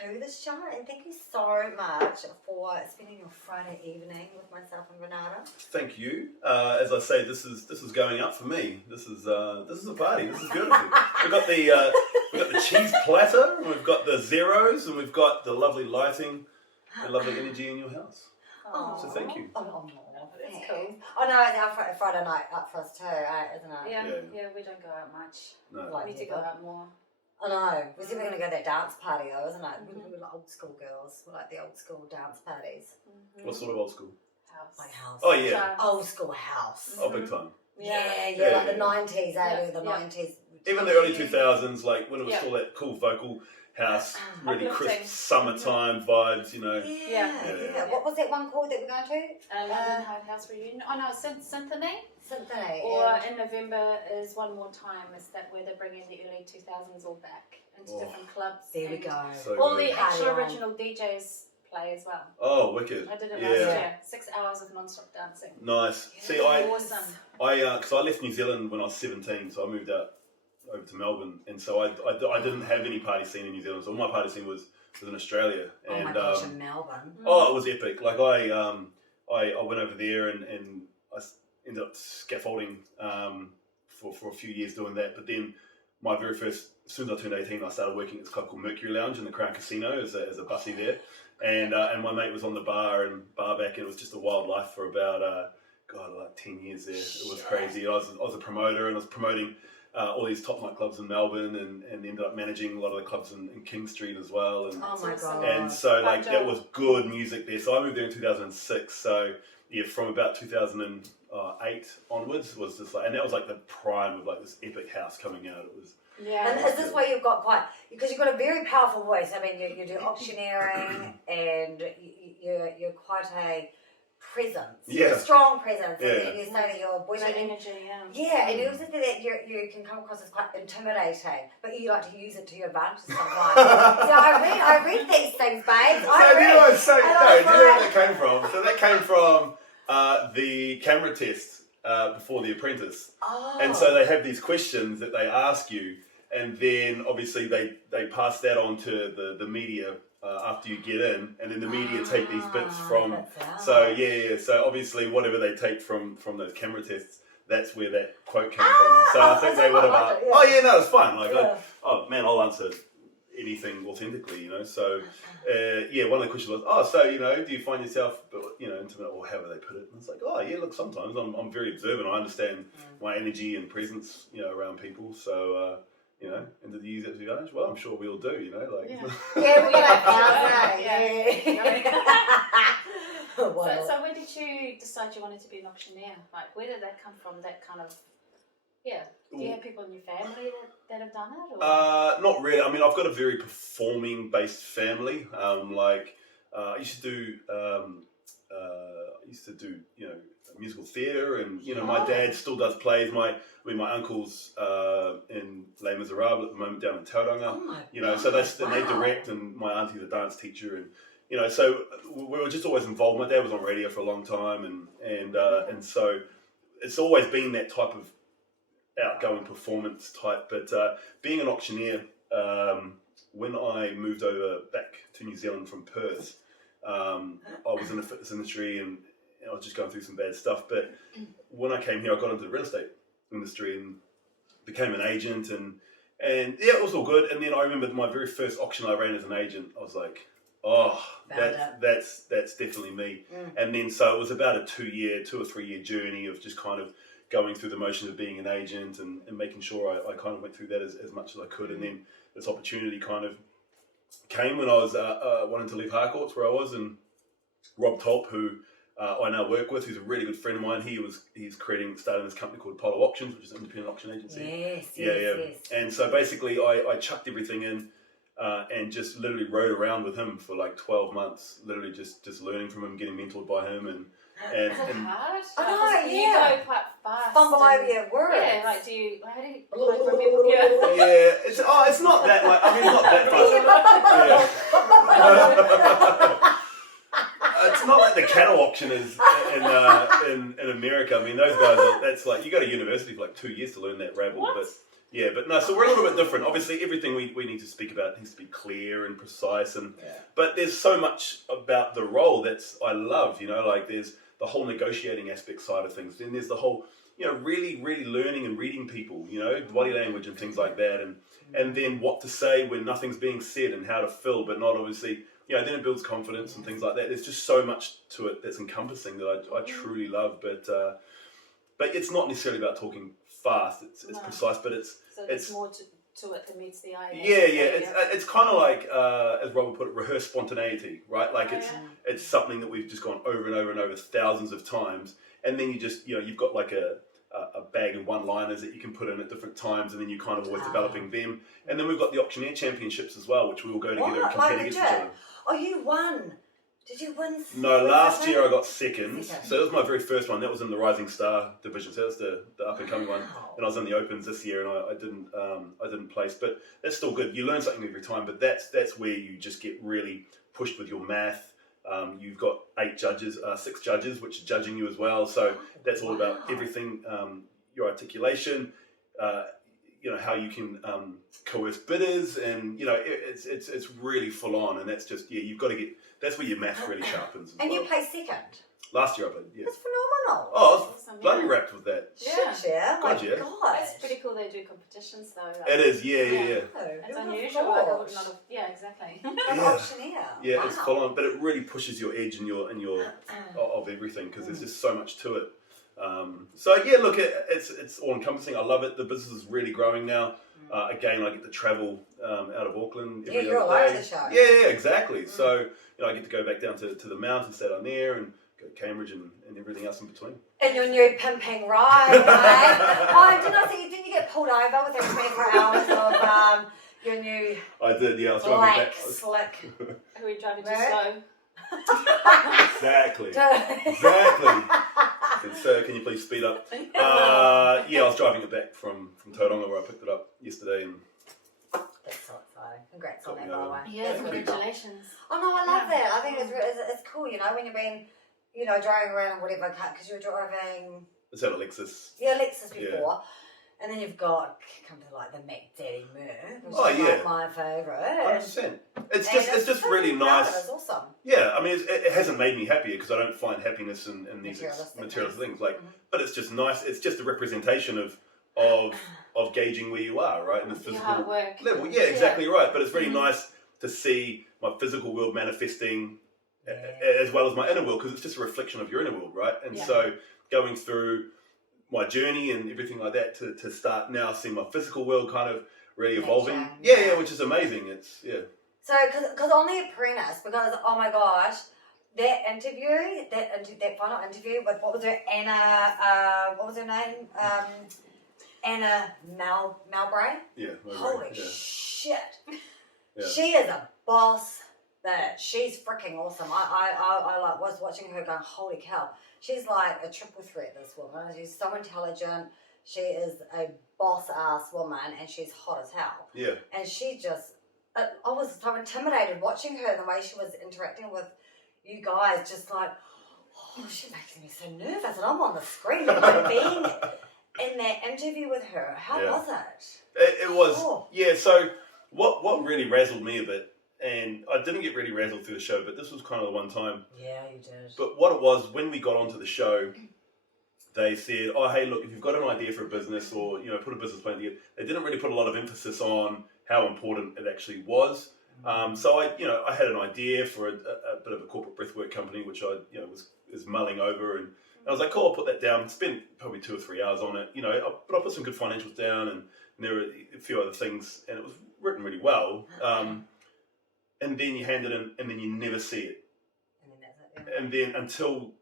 to the show, and thank you so much for spending your Friday evening with myself and Renate. Thank you. As I say, this is going up for me. This is a party. This is beautiful. We've got the cheese platter, and we've got the zeros, and we've got the lovely lighting and lovely energy in your house. Oh, so thank you. Oh, that's cool. Oh no, it's our Friday night up for us too, isn't it? Yeah, we don't go out much. No. We need to go out more. I know. We're still going to go to that dance party though, isn't it? We're like old school girls. We're like the old school dance parties. What sort of old school? House. Like house. Oh yeah. Old school house. Oh, big time. Yeah, like the 90s, the 90s. Even the early 2000s, like when it was still that cool vocal house, really crisp summertime vibes, you know. Yeah. What was that one called that we're going to? London House Reunion. Oh no, Symphony. Symphony. Or in November is One More Time. Is that where they're bringing the early 2000s all back into different clubs? There we go. So all good. the actual original DJs play as well. Oh, wicked. I did it last year. 6 hours of non-stop dancing. Nice. Yeah. See, Awesome. because I left New Zealand when I was 17, so I moved out over to Melbourne, and so I didn't have any party scene in New Zealand. So all my party scene was in Australia. Oh and, my gosh, in Melbourne. Oh, it was epic. Like I went over there and I ended up scaffolding for a few years doing that. But then my very first, as soon as I turned 18, I started working at this club called Mercury Lounge in the Crown Casino as a bussy there. And my mate was on the bar back, and it was just a wild life for about like 10 years there. It was crazy. I was a promoter, and I was promoting all these top nightclubs in Melbourne, and ended up managing a lot of the clubs in King Street as well. And, oh my god! And so like that was good music there. So I moved there in 2006. So yeah, from about 2008 onwards was just like, and that was like the prime of like this epic house coming out. It was. Yeah. And is this why you've got because you've got a very powerful voice. I mean, you do auctioneering, and you're quite a presence, a strong presence, and you say that your voice energy, and you also say that you can come across as quite intimidating, but you like to use it to your advantage sometimes. So I read these things, babes. Do you know where that came from? So that came from the camera test before the Apprentice, and so they have these questions that they ask you, and then obviously they pass that on to the media. After you get in, and then the media take these bits from. So so obviously whatever they take from those camera tests, that's where that quote came from. So I think they would have asked. Oh yeah, no, it's fine. Like, I'll answer anything authentically, you know. So one of the questions was, so you know, do you find yourself, intimate, or however they put it? And it's like, look, sometimes I'm very observant. I understand my energy and presence, around people. So. And did you use it to your advantage? Well, I'm sure we all do, like. Yeah, we like So when did you decide you wanted to be an auctioneer? Like, where did that come from, that kind of, do you have people in your family that have done it? Or? Not really. I mean, I've got a very performing-based family. I used to do, musical theatre, and my dad still does plays. My uncle's in Les Miserables at the moment down in Tauranga. So they direct, and my auntie's a dance teacher, and so we were just always involved. My dad was on radio for a long time, and so it's always been that type of outgoing performance type. But being an auctioneer, when I moved over back to New Zealand from Perth, I was in the fitness industry, and I was just going through some bad stuff. But when I came here, I got into the real estate industry and became an agent, and it was all good. And then I remember my very first auction I ran as an agent. I was like, that's definitely me. And then so it was about a 2 or 3 year journey of just kind of going through the motions of being an agent and making sure I kind of went through that as much as I could. And then this opportunity kind of came when I was wanting to leave Harcourts, where I was, and Rob Tolp, who I now work with, who's a really good friend of mine. He's starting this company called Polo Auctions, which is an independent auction agency. Yes. And so basically I chucked everything in and just literally rode around with him for like 12 months, literally just learning from him, getting mentored by him, and hard. You go quite fast. Fumble over your words. Yeah, like how do you remember? Yeah, it's not that it's not that fast. it's not like the cattle auctioneers in America. I mean, those guys, that's like, you go to university for like 2 years to learn that rabble. What? But yeah, but no, so we're a little bit different. Obviously, everything we need to speak about needs to be clear and precise. But there's so much about the role that's I love, like there's the whole negotiating aspect side of things. Then there's the whole, really, really learning and reading people, body language and things like that. And then what to say when nothing's being said and how to fill, but not obviously, then it builds confidence and things like that. There's just so much to it that's encompassing that I truly love. But it's not necessarily about talking fast. It's precise, but it's more to it than meets the eye. It's kind of like, as Robert put it, rehearsed spontaneity, right? Like it's something that we've just gone over and over and over thousands of times. And then you just, you've got like a bag of one-liners that you can put in at different times, and then you're kind of always developing them. And then we've got the Auctioneer Championships as well, which we will go together and compete against each other. Oh, you won. Did you win? No, last year I got second. So that was my very first one. That was in the Rising Star division. So that's the up and coming one. And I was in the Opens this year, and I didn't place. But that's still good. You learn something every time. But that's where you just get really pushed with your math. You've got 6 judges, which are judging you as well. So that's all about everything. Your articulation. How you can coerce bidders, and it's really full on, and that's just you've got to get. That's where your math really sharpens. And you placed second. Last year I played. Yeah. That's phenomenal. Oh, I was bloody wrapped with that. Yeah. God, yeah. God. It's pretty cool they do competitions though. It is, yeah. It's unusual. Like I would not have. Yeah, exactly. Auctioneer. Yeah, it's full on, but it really pushes your edge and your of everything, because there's just so much to it. Look, it's all encompassing. I love it. The business is really growing now. Again, I get to travel out of Auckland every you're other all over day. the show. Yeah, exactly. So I get to go back down to the mountains, stay down there, and go to Cambridge and everything else in between. And your new pimping ride, right? Didn't you get pulled over within 24 hours of your new? I did. Yeah, I was driving back. Slick. Who are you driving too slow? Exactly. Sir, can you please speed up? I was driving it back from Tauranga, where I picked it up yesterday, and that's so exciting. Congrats on that, by the way. Yeah, congratulations. Oh no, I love that. I think it's cool. When you've been, driving around in whatever car, because you're driving. It's had a Lexus. Yeah, Lexus before. And then you've got the Mac Daddy Mer, which is like my favourite. 100%. It's just really nice. It's awesome. Yeah, I mean, it hasn't made me happier, because I don't find happiness in these materialistic things. But it's just nice. It's just a representation of gauging where you are, right? In the physical hard work level. Yeah, exactly right. But it's really nice to see my physical world manifesting as well as my inner world, because it's just a reflection of your inner world, right? And so going through my journey and everything like that to start now seeing my physical world kind of really evolving. Yeah, which is amazing. It's So, because on The Apprentice, because oh my gosh, that final interview with what was her what was her name? Anna Malbray. Yeah. Holy shit! Yeah. She is a boss. But she's freaking awesome. I was watching her going, holy cow. She's like a triple threat, this woman. She's so intelligent. She is a boss-ass woman, and she's hot as hell. Yeah. And she just, I was so intimidated watching her, the way she was interacting with you guys, just like, oh, she makes me so nervous, and I'm on the screen, being in that interview with her. How was it? It was, so what really razzled me a bit, and I didn't get really razzled through the show, but this was kind of the one time. Yeah, you did. But what it was, when we got onto the show, they said, oh, hey, look, if you've got an idea for a business or, put a business plan together, they didn't really put a lot of emphasis on how important it actually was. So I had an idea for a bit of a corporate breathwork company, which I, was mulling over, and I was like, cool, I'll put that down. Spent probably 2 or 3 hours on it, but I put some good financials down, and there were a few other things, and it was written really well. And then you hand it in, and then you never see it. And then until,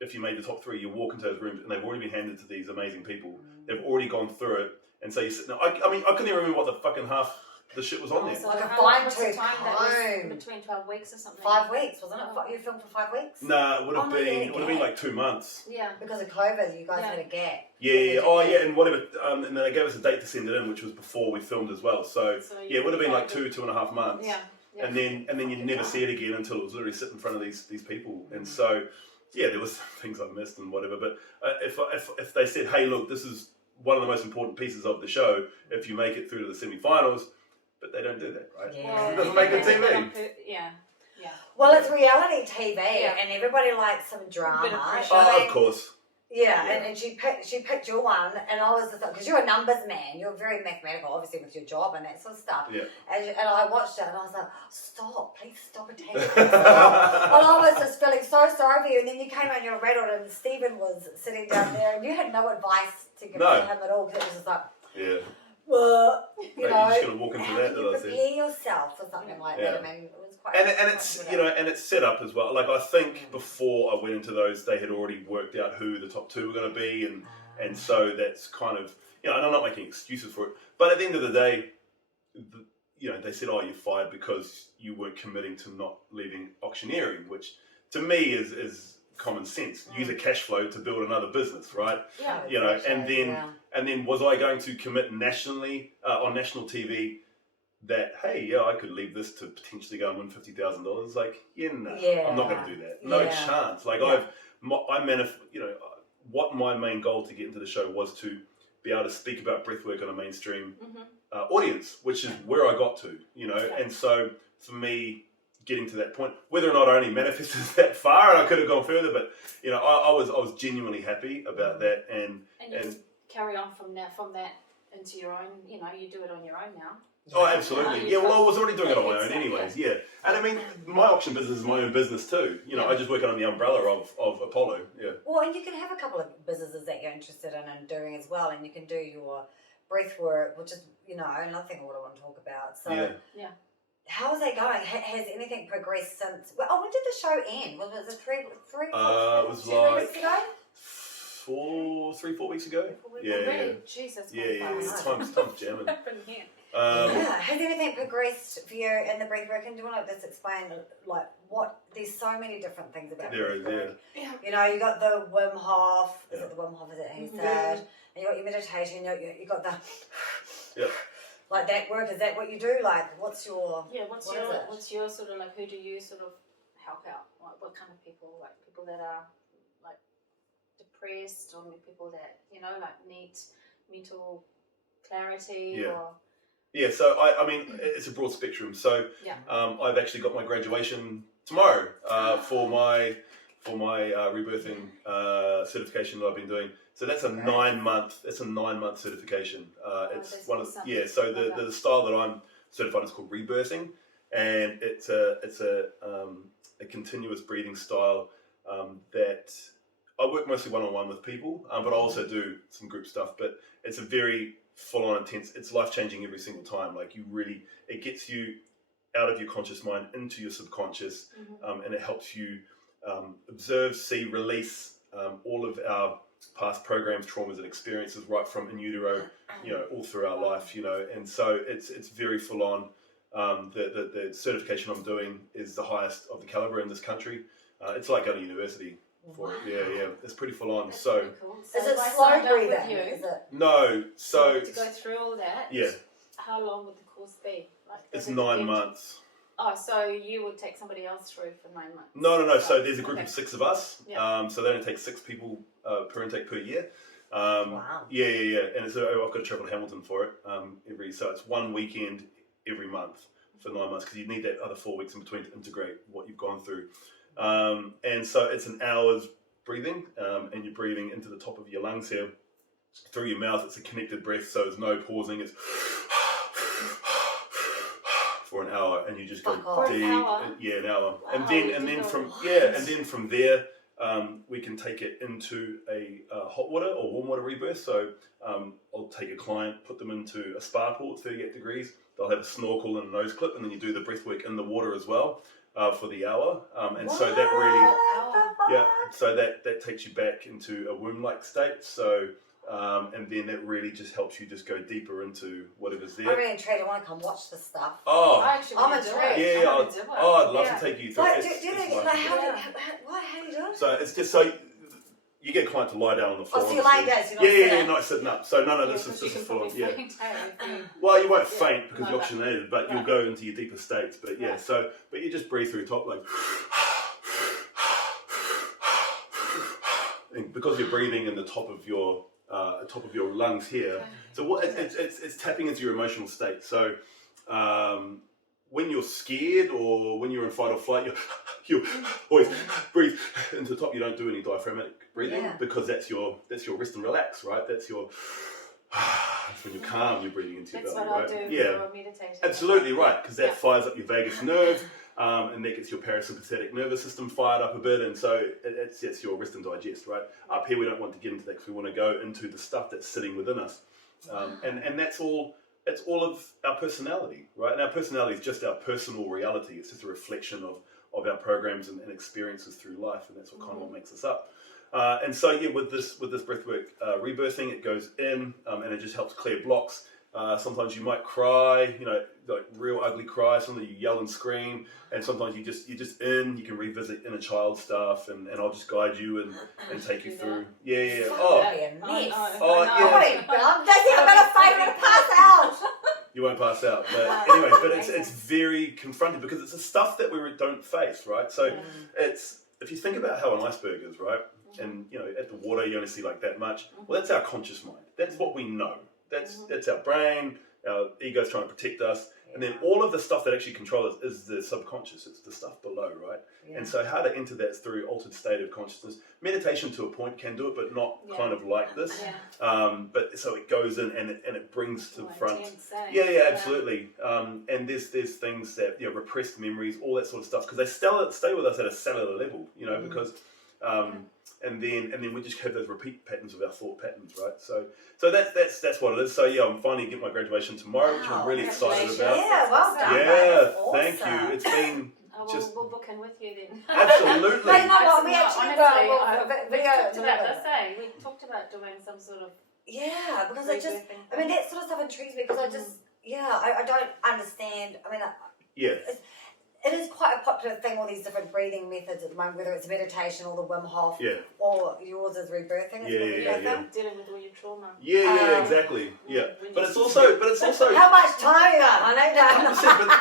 if you made the top 3, you walk into those rooms, and they've already been handed to these amazing people. They've already gone through it, and so you sit there. I mean, I couldn't even remember what the fucking half the shit was on there. So like a fine-tooth comb. That was between 12 weeks or something. 5 weeks, wasn't it? You filmed for 5 weeks? Nah, it would have been like 2 months. Yeah. Because of COVID, you guys had a gap. Yeah. Oh, yeah, and whatever. And then they gave us a date to send it in, which was before we filmed as well. So yeah, it would have been like 2.5 months. Yeah. and then you never see it again until it was literally sitting in front of these people. And so, yeah, there was some things I missed and whatever. But if they said, hey, look, this is one of the most important pieces of the show, if you make it through to the semi-finals, but they don't do that, right? Yeah. It doesn't make good TV. Yeah. Well, it's reality TV, and everybody likes some drama. Of course. Yeah, and she picked your one, and I was because you're a numbers man, you're very mathematical, obviously with your job and that sort of stuff. Yeah. And I watched it, and I was like, stop, please stop attacking me. Well, I was just feeling so sorry for you, and then you came out and you were rattled, and Stephen was sitting down there, and you had no advice to give to him at all, because it was just like, well, you know, you're just gonna walk into how that. can you prepare yourself for something like that? I mean, it was quite. And it's and it's set up as well. Like I think before I went into those, they had already worked out who the top two were going to be, and so that's kind of and I'm not making excuses for it. But at the end of the day, they said, oh, you're fired because you weren't committing to not leaving auctioneering, which to me is common sense. Use a cash flow to build another business, right? Yeah. And then was I going to commit nationally on national TV that I could leave this to potentially go and win $50,000? Like, I'm not going to do that. No chance. Like what my main goal to get into the show was to be able to speak about breathwork on a mainstream audience, which is where I got to, and so for me, getting to that point, whether or not I only manifested that far, and I could have gone further, but I was genuinely happy about that, and you carry on from that into your own. You do it on your own now. Oh, absolutely. Yeah, well, I was already doing it on my own anyways. Yeah, and I mean, my auction business is my own business too. I just work under the umbrella of Apollo. Yeah. Well, and you can have a couple of businesses that you're interested in doing as well, and you can do your breathwork, which is another thing I want to talk about. So yeah. How is that going? Has anything progressed since? Well, when did the show end? Was it 3 weeks ago? 4 weeks ago. Yeah. Really? Jesus. Yeah. Time's jamming. Has anything progressed for you in the breathwork? And do you want to just explain, like, what? There's so many different things about breathwork. Yeah. You got the Wim Hof. Is it the Wim Hof? Is it he said? And you got your meditation. You got the. Yeah. Like that work, is that what you do? Like, what's your sort of like, who do you sort of help out? Like, what kind of people? Like people that are like depressed, or people that like need mental clarity, Yeah, so I mean, it's a broad spectrum. So I've actually got my graduation tomorrow for my rebirthing certification that I've been doing. So that's a 9-month. It's a 9-month certification. It's one of So the style that I'm certified is called rebirthing, and it's a continuous breathing style that I work mostly one-on-one with people, but I also do some group stuff. But it's a very full-on intense. It's life-changing every single time. Like it gets you out of your conscious mind into your subconscious, and it helps you observe, see, release all of our past programs, traumas, and experiences right from in utero, all through our life, and so it's very full on. The certification I'm doing is the highest of the caliber in this country. It's like going to university for it. Yeah, it's pretty full on. So, really cool. So is it slow breathing? No, so to go through all that. Yeah. How long would the course be? Like, it's 9 months. Oh, so you would take somebody else through for 9 months? No. So there's a group of 6 of us. Yeah. So they only take 6 people per intake per year. Wow. Yeah. And I've got to travel to Hamilton for it. So it's 1 weekend every month for 9 months, because you need that other 4 weeks in between to integrate what you've gone through. And so it's an hour's breathing, and you're breathing into the top of your lungs here through your mouth. It's a connected breath, so there's no pausing. It's for an hour, and you just go deep. An hour. Wow, and then from there, we can take it into a hot water or warm water rebirth. So I'll take a client, put them into a spa pool at 38 degrees. They'll have a snorkel and a nose clip, and then you do the breath work in the water as well for the hour. And so that really, so that takes you back into a womb-like state. So. And then that really just helps you just go deeper into whatever's there. I'm really intrigued. I want to come watch this stuff. Oh, I'm intrigued. Yeah, I'd love to take you through. How do you do it? So it's just so you get a client to lie down on the floor. Oh, so you're lying down, so you're you're not sitting up. So no, this is full. Yeah. Well, you won't faint because you're auctioneered, but you'll go into your deeper states. But yeah, but you just breathe through top like, and because you're breathing in the top of your lungs here. So what it's tapping into your emotional state. So when you're scared or when you're in fight or flight, you always breathe into the top. You don't do any diaphragmatic breathing because that's your rest and relax, right? That's your when you're calm, you're breathing into your belly, right? That's what I do for meditation. Absolutely right, because that fires up your vagus nerve, and that gets your parasympathetic nervous system fired up a bit, and so it's your rest and digest, right? Up here, we don't want to get into that because we want to go into the stuff that's sitting within us, and that's all. It's all of our personality, right? And our personality is just our personal reality. It's just a reflection of our programs and experiences through life, and that's what kind of what makes us up. And so with this breathwork rebirthing, it goes in and it just helps clear blocks. Sometimes you might cry, like real ugly cry. Sometimes you yell and scream, and sometimes you can revisit inner child stuff, and I'll just guide you and take you through. Yeah. Oh, I'm gonna pass out. You won't pass out, but anyway, but it's very confronting because it's the stuff that we don't face, right? So it's, if you think about how an iceberg is, right, and at the water you only see like that much. Well, that's our conscious mind. That's what we know. That's our brain. Our ego's trying to protect us, and then all of the stuff that actually controls us is the subconscious. It's the stuff below, right? Yeah. And so how to enter that through altered state of consciousness. Meditation to a point can do it, but not kind of like this. Yeah. But so it goes in and it brings to the front. Yeah, absolutely. And there's things that repressed memories, all that sort of stuff, because they stay with us at a cellular level. Because. And then we just have those repeat patterns of our thought patterns, right? So that's what it is. So I'm finally getting my graduation tomorrow, which I'm really excited about. Yeah, well done. Yeah, thank you. It's been we'll book in with you then. Absolutely. We actually we talked about doing some sort of because that sort of stuff intrigues me because I don't understand. It is quite a popular thing, all these different breathing methods at the moment, whether it's meditation or the Wim Hof, or yours is rebirthing. Dealing with all your trauma. Yeah, exactly. Yeah, but it's also how much time you got? I know.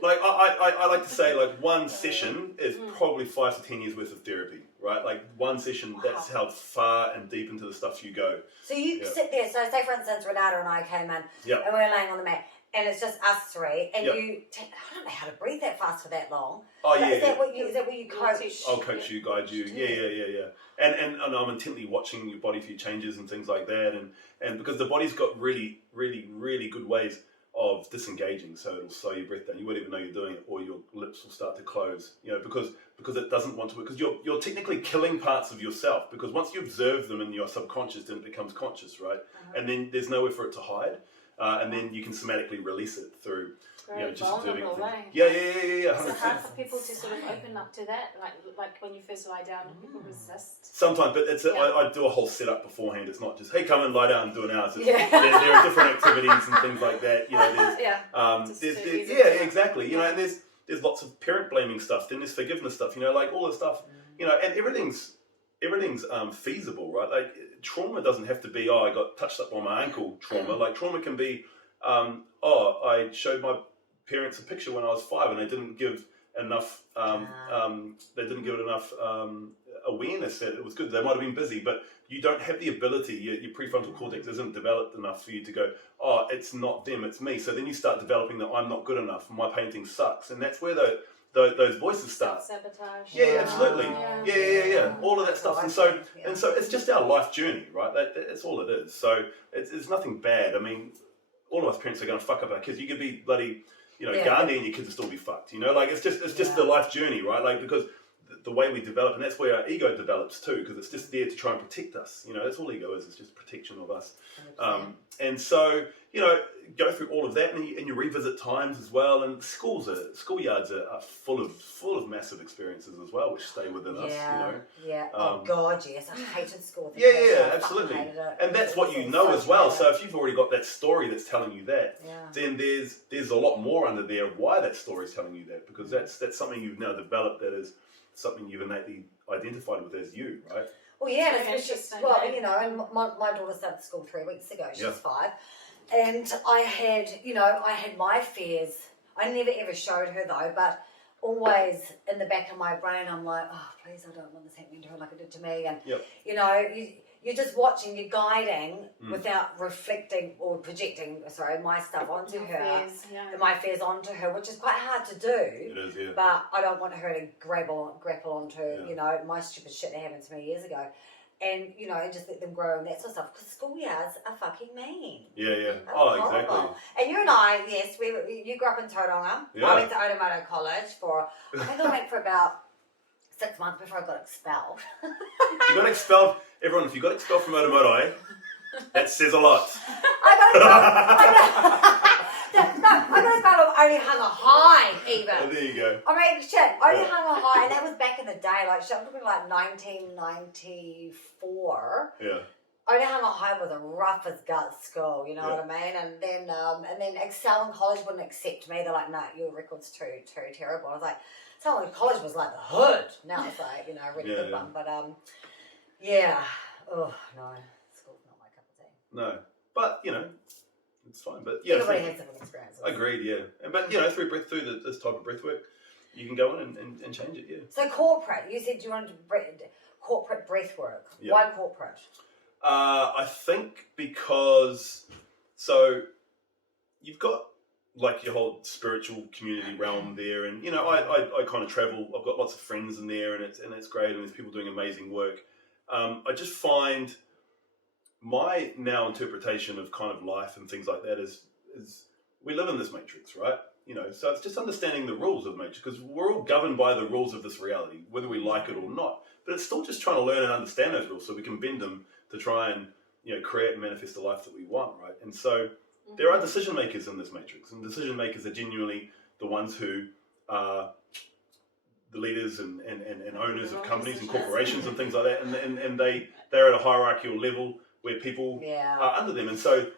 Like I like to say, like one session is probably 5 to 10 years worth of therapy, right? Like one session, that's how far and deep into the stuff you go. So you sit there. So say for instance, Renate and I came in, and we were laying on the mat. And it's just us three, and I don't know how to breathe that fast for that long. Is that what you coach? I'll coach you, guide you. Yeah. And I'm intently watching your body for your changes and things like that, and because the body's got really, really, really good ways of disengaging, so it'll slow your breath down. You won't even know you're doing it, or your lips will start to close. Because it doesn't want to. Because you're technically killing parts of yourself. Because once you observe them in your subconscious, then it becomes conscious, right? And then there's nowhere for it to hide. And then you can somatically release it through, just observing things. Yeah. 100%. Is it hard for people to sort of open up to that? Like when you first lie down, people resist? Sometimes, but I do a whole setup beforehand. It's not just, hey, come and lie down and do an hour. There are different activities and things like that. Exactly. And there's lots of parent blaming stuff. Then there's forgiveness stuff. Like all the stuff. And everything's feasible, right? Like trauma doesn't have to be, I got touched up by my ankle trauma. Like trauma can be, I showed my parents a picture when I was 5 and they didn't give enough awareness that it was good. They might have been busy, but you don't have the ability, your prefrontal cortex isn't developed enough for you to go, it's not them, it's me. So then you start developing that I'm not good enough, my painting sucks. And that's where those voices start. Sabotage. Yeah, absolutely. Yeah. All of that stuff. And so it's just our life journey, right? That's all it is. So it's nothing bad. I mean, all of us parents are going to fuck up our kids. You could be bloody, Gandhi and your kids will still be fucked. Like it's just the life journey, right? Like because the way we develop, and that's where our ego develops too, because it's just there to try and protect us. That's all ego is. It's just protection of us. And so go through all of that, and you revisit times as well. And schoolyards are full of massive experiences as well, which stay within us. Oh God, yes, I hated school. Absolutely. And that's what you know as well. So if you've already got that story that's telling you that, then there's a lot more under there of why that story is telling you that, because that's something you've now developed that is something you've innately identified with as you, right? Well, yeah, It's very especially, interesting, well, yeah. you know, and my daughter started school 3 weeks ago. She's 5. And I had my fears. I never ever showed her though, but always in the back of my brain, I'm like, oh, please, I don't want this happening to her like it did to me. And, you know, you're just watching, you're guiding without reflecting or projecting, my stuff onto her, my fears onto her, which is quite hard to do. It is, yeah. But I don't want her to grapple onto, you know, my stupid shit that happened to me years ago. And, you know, and just let them grow and that sort of stuff. Because schoolyards are fucking mean. Yeah. They're Oh, horrible. exactly. And you and I, yes, you grew up in Tauranga. Yeah. I went to Aotearoa College I think I went for about 6 months before I got expelled. You got expelled, everyone, if you got expelled from Aotearoa, that says a lot. I got expelled of Onehunga High, even. Oh, there you go. I mean, shit, Onehunga High, and that was back in the day, like, shit, I'm talking like 1994. Yeah. Onehunga High was a rough as guts school, you know what I mean? And then Selwyn College wouldn't accept me. They're like, no, your record's too terrible. I was like, Selwyn College was like the hood. Now it's like, you know, a really good one. But oh no, school's not my cup of tea. No, but you know, it's fine. But everybody has different experiences. Agreed. Yeah, but you know, through this type of breathwork, you can go in and change it. Yeah. So corporate, you said you wanted corporate breathwork. Yep. Why corporate? I think because you've got like your whole spiritual community realm there, and you know I kind of travel. I've got lots of friends in there, and it's great, and there's people doing amazing work. I just find my now interpretation of kind of life and things like that is we live in this matrix, right? You know, so it's just understanding the rules of the matrix, because we're all governed by the rules of this reality, whether we like it or not. But it's still just trying to learn and understand those rules so we can bend them to try and, you know, create and manifest the life that we want, right? And so there are decision makers in this matrix, and decision makers are genuinely the ones who are the leaders and owners of companies and corporations and things like that, and they're at a hierarchical level where people are under them. And so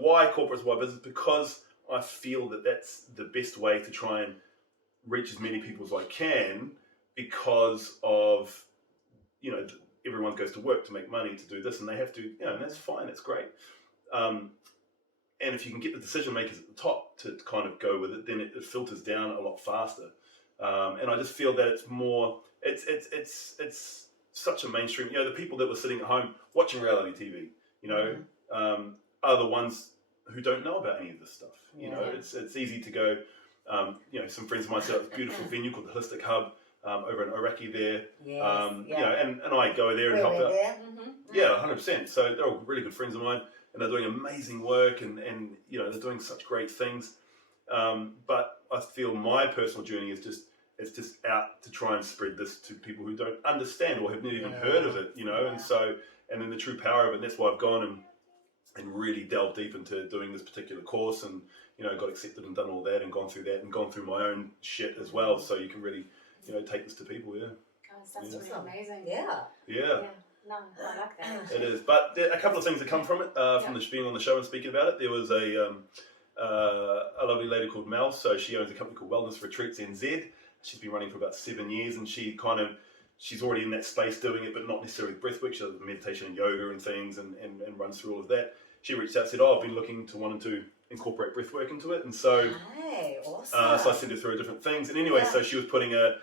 why corporates, why business? Because I feel that that's the best way to try and reach as many people as I can, because of, you know, everyone goes to work to make money to do this, and they have to, you know, and that's fine, that's great. And if you can get the decision makers at the top to kind of go with it, then it filters down a lot faster. And I just feel that it's more, it's such a mainstream, you know, the people that were sitting at home watching reality TV, you know, are the ones who don't know about any of this stuff. You know, it's easy to go, you know, some friends of mine set up a beautiful venue called the Holistic Hub over in Oraki there. You know, and I go there and help out. Yeah, 100%. So they're all really good friends of mine, and they're doing amazing work, and you know, they're doing such great things. But I feel my personal journey is just out to try and spread this to people who don't understand or have never even heard of it, you know. And so, and then the true power of it, and that's why I've gone and really delved deep into doing this particular course, and, you know, got accepted and done all that, and gone through that, and gone through my own shit as well, so you can really, you know, take this to people. That's really amazing. Yeah. No, I like that. It is, but there are a couple of things that come from it, from being on the show and speaking about it. There was a lovely lady called Mel, so she owns a company called Wellness Retreats NZ. She's been running for about 7 years, and she's already in that space doing it, but not necessarily breathwork. She does meditation and yoga and things, and runs through all of that. She reached out and said, I've been wanting to incorporate breathwork into it, and so awesome. So I sent her through different things, and anyway, so she was putting a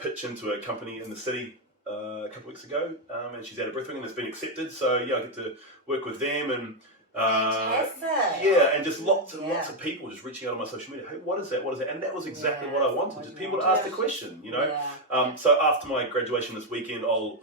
pitch into a company in the city a couple of weeks ago, and she's had a breathwork, and it's been accepted. So I get to work with them, and and just lots of people just reaching out on my social media. Hey, what is that? And that was exactly what I wanted, just people to ask the question, you know. So after my graduation this weekend, I'll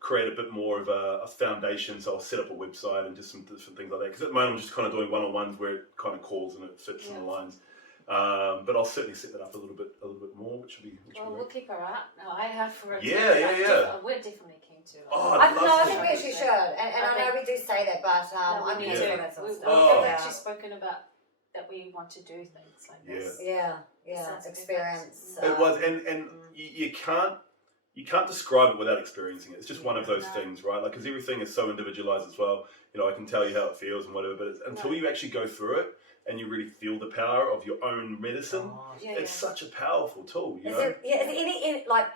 create a bit more of a foundation. So I'll set up a website and just some different things like that, because at the moment I'm just kind of doing one-on-ones where it kind of calls and it fits and aligns. But I'll certainly set that up a little bit more, which will be. We'll keep her up. No, I have for a we're definitely keen to. I think we actually should, and I know we do say that, but I'm keen to that sort of stuff. We've actually spoken about that we want to do things like this. Experience. It was, and you can't describe it without experiencing it. It's just one of those things, right? Like, because everything is so individualized as well. You know, I can tell you how it feels and whatever, but until you actually go through it and you really feel the power of your own medicine, it's such a powerful tool, you know? Is there any, like,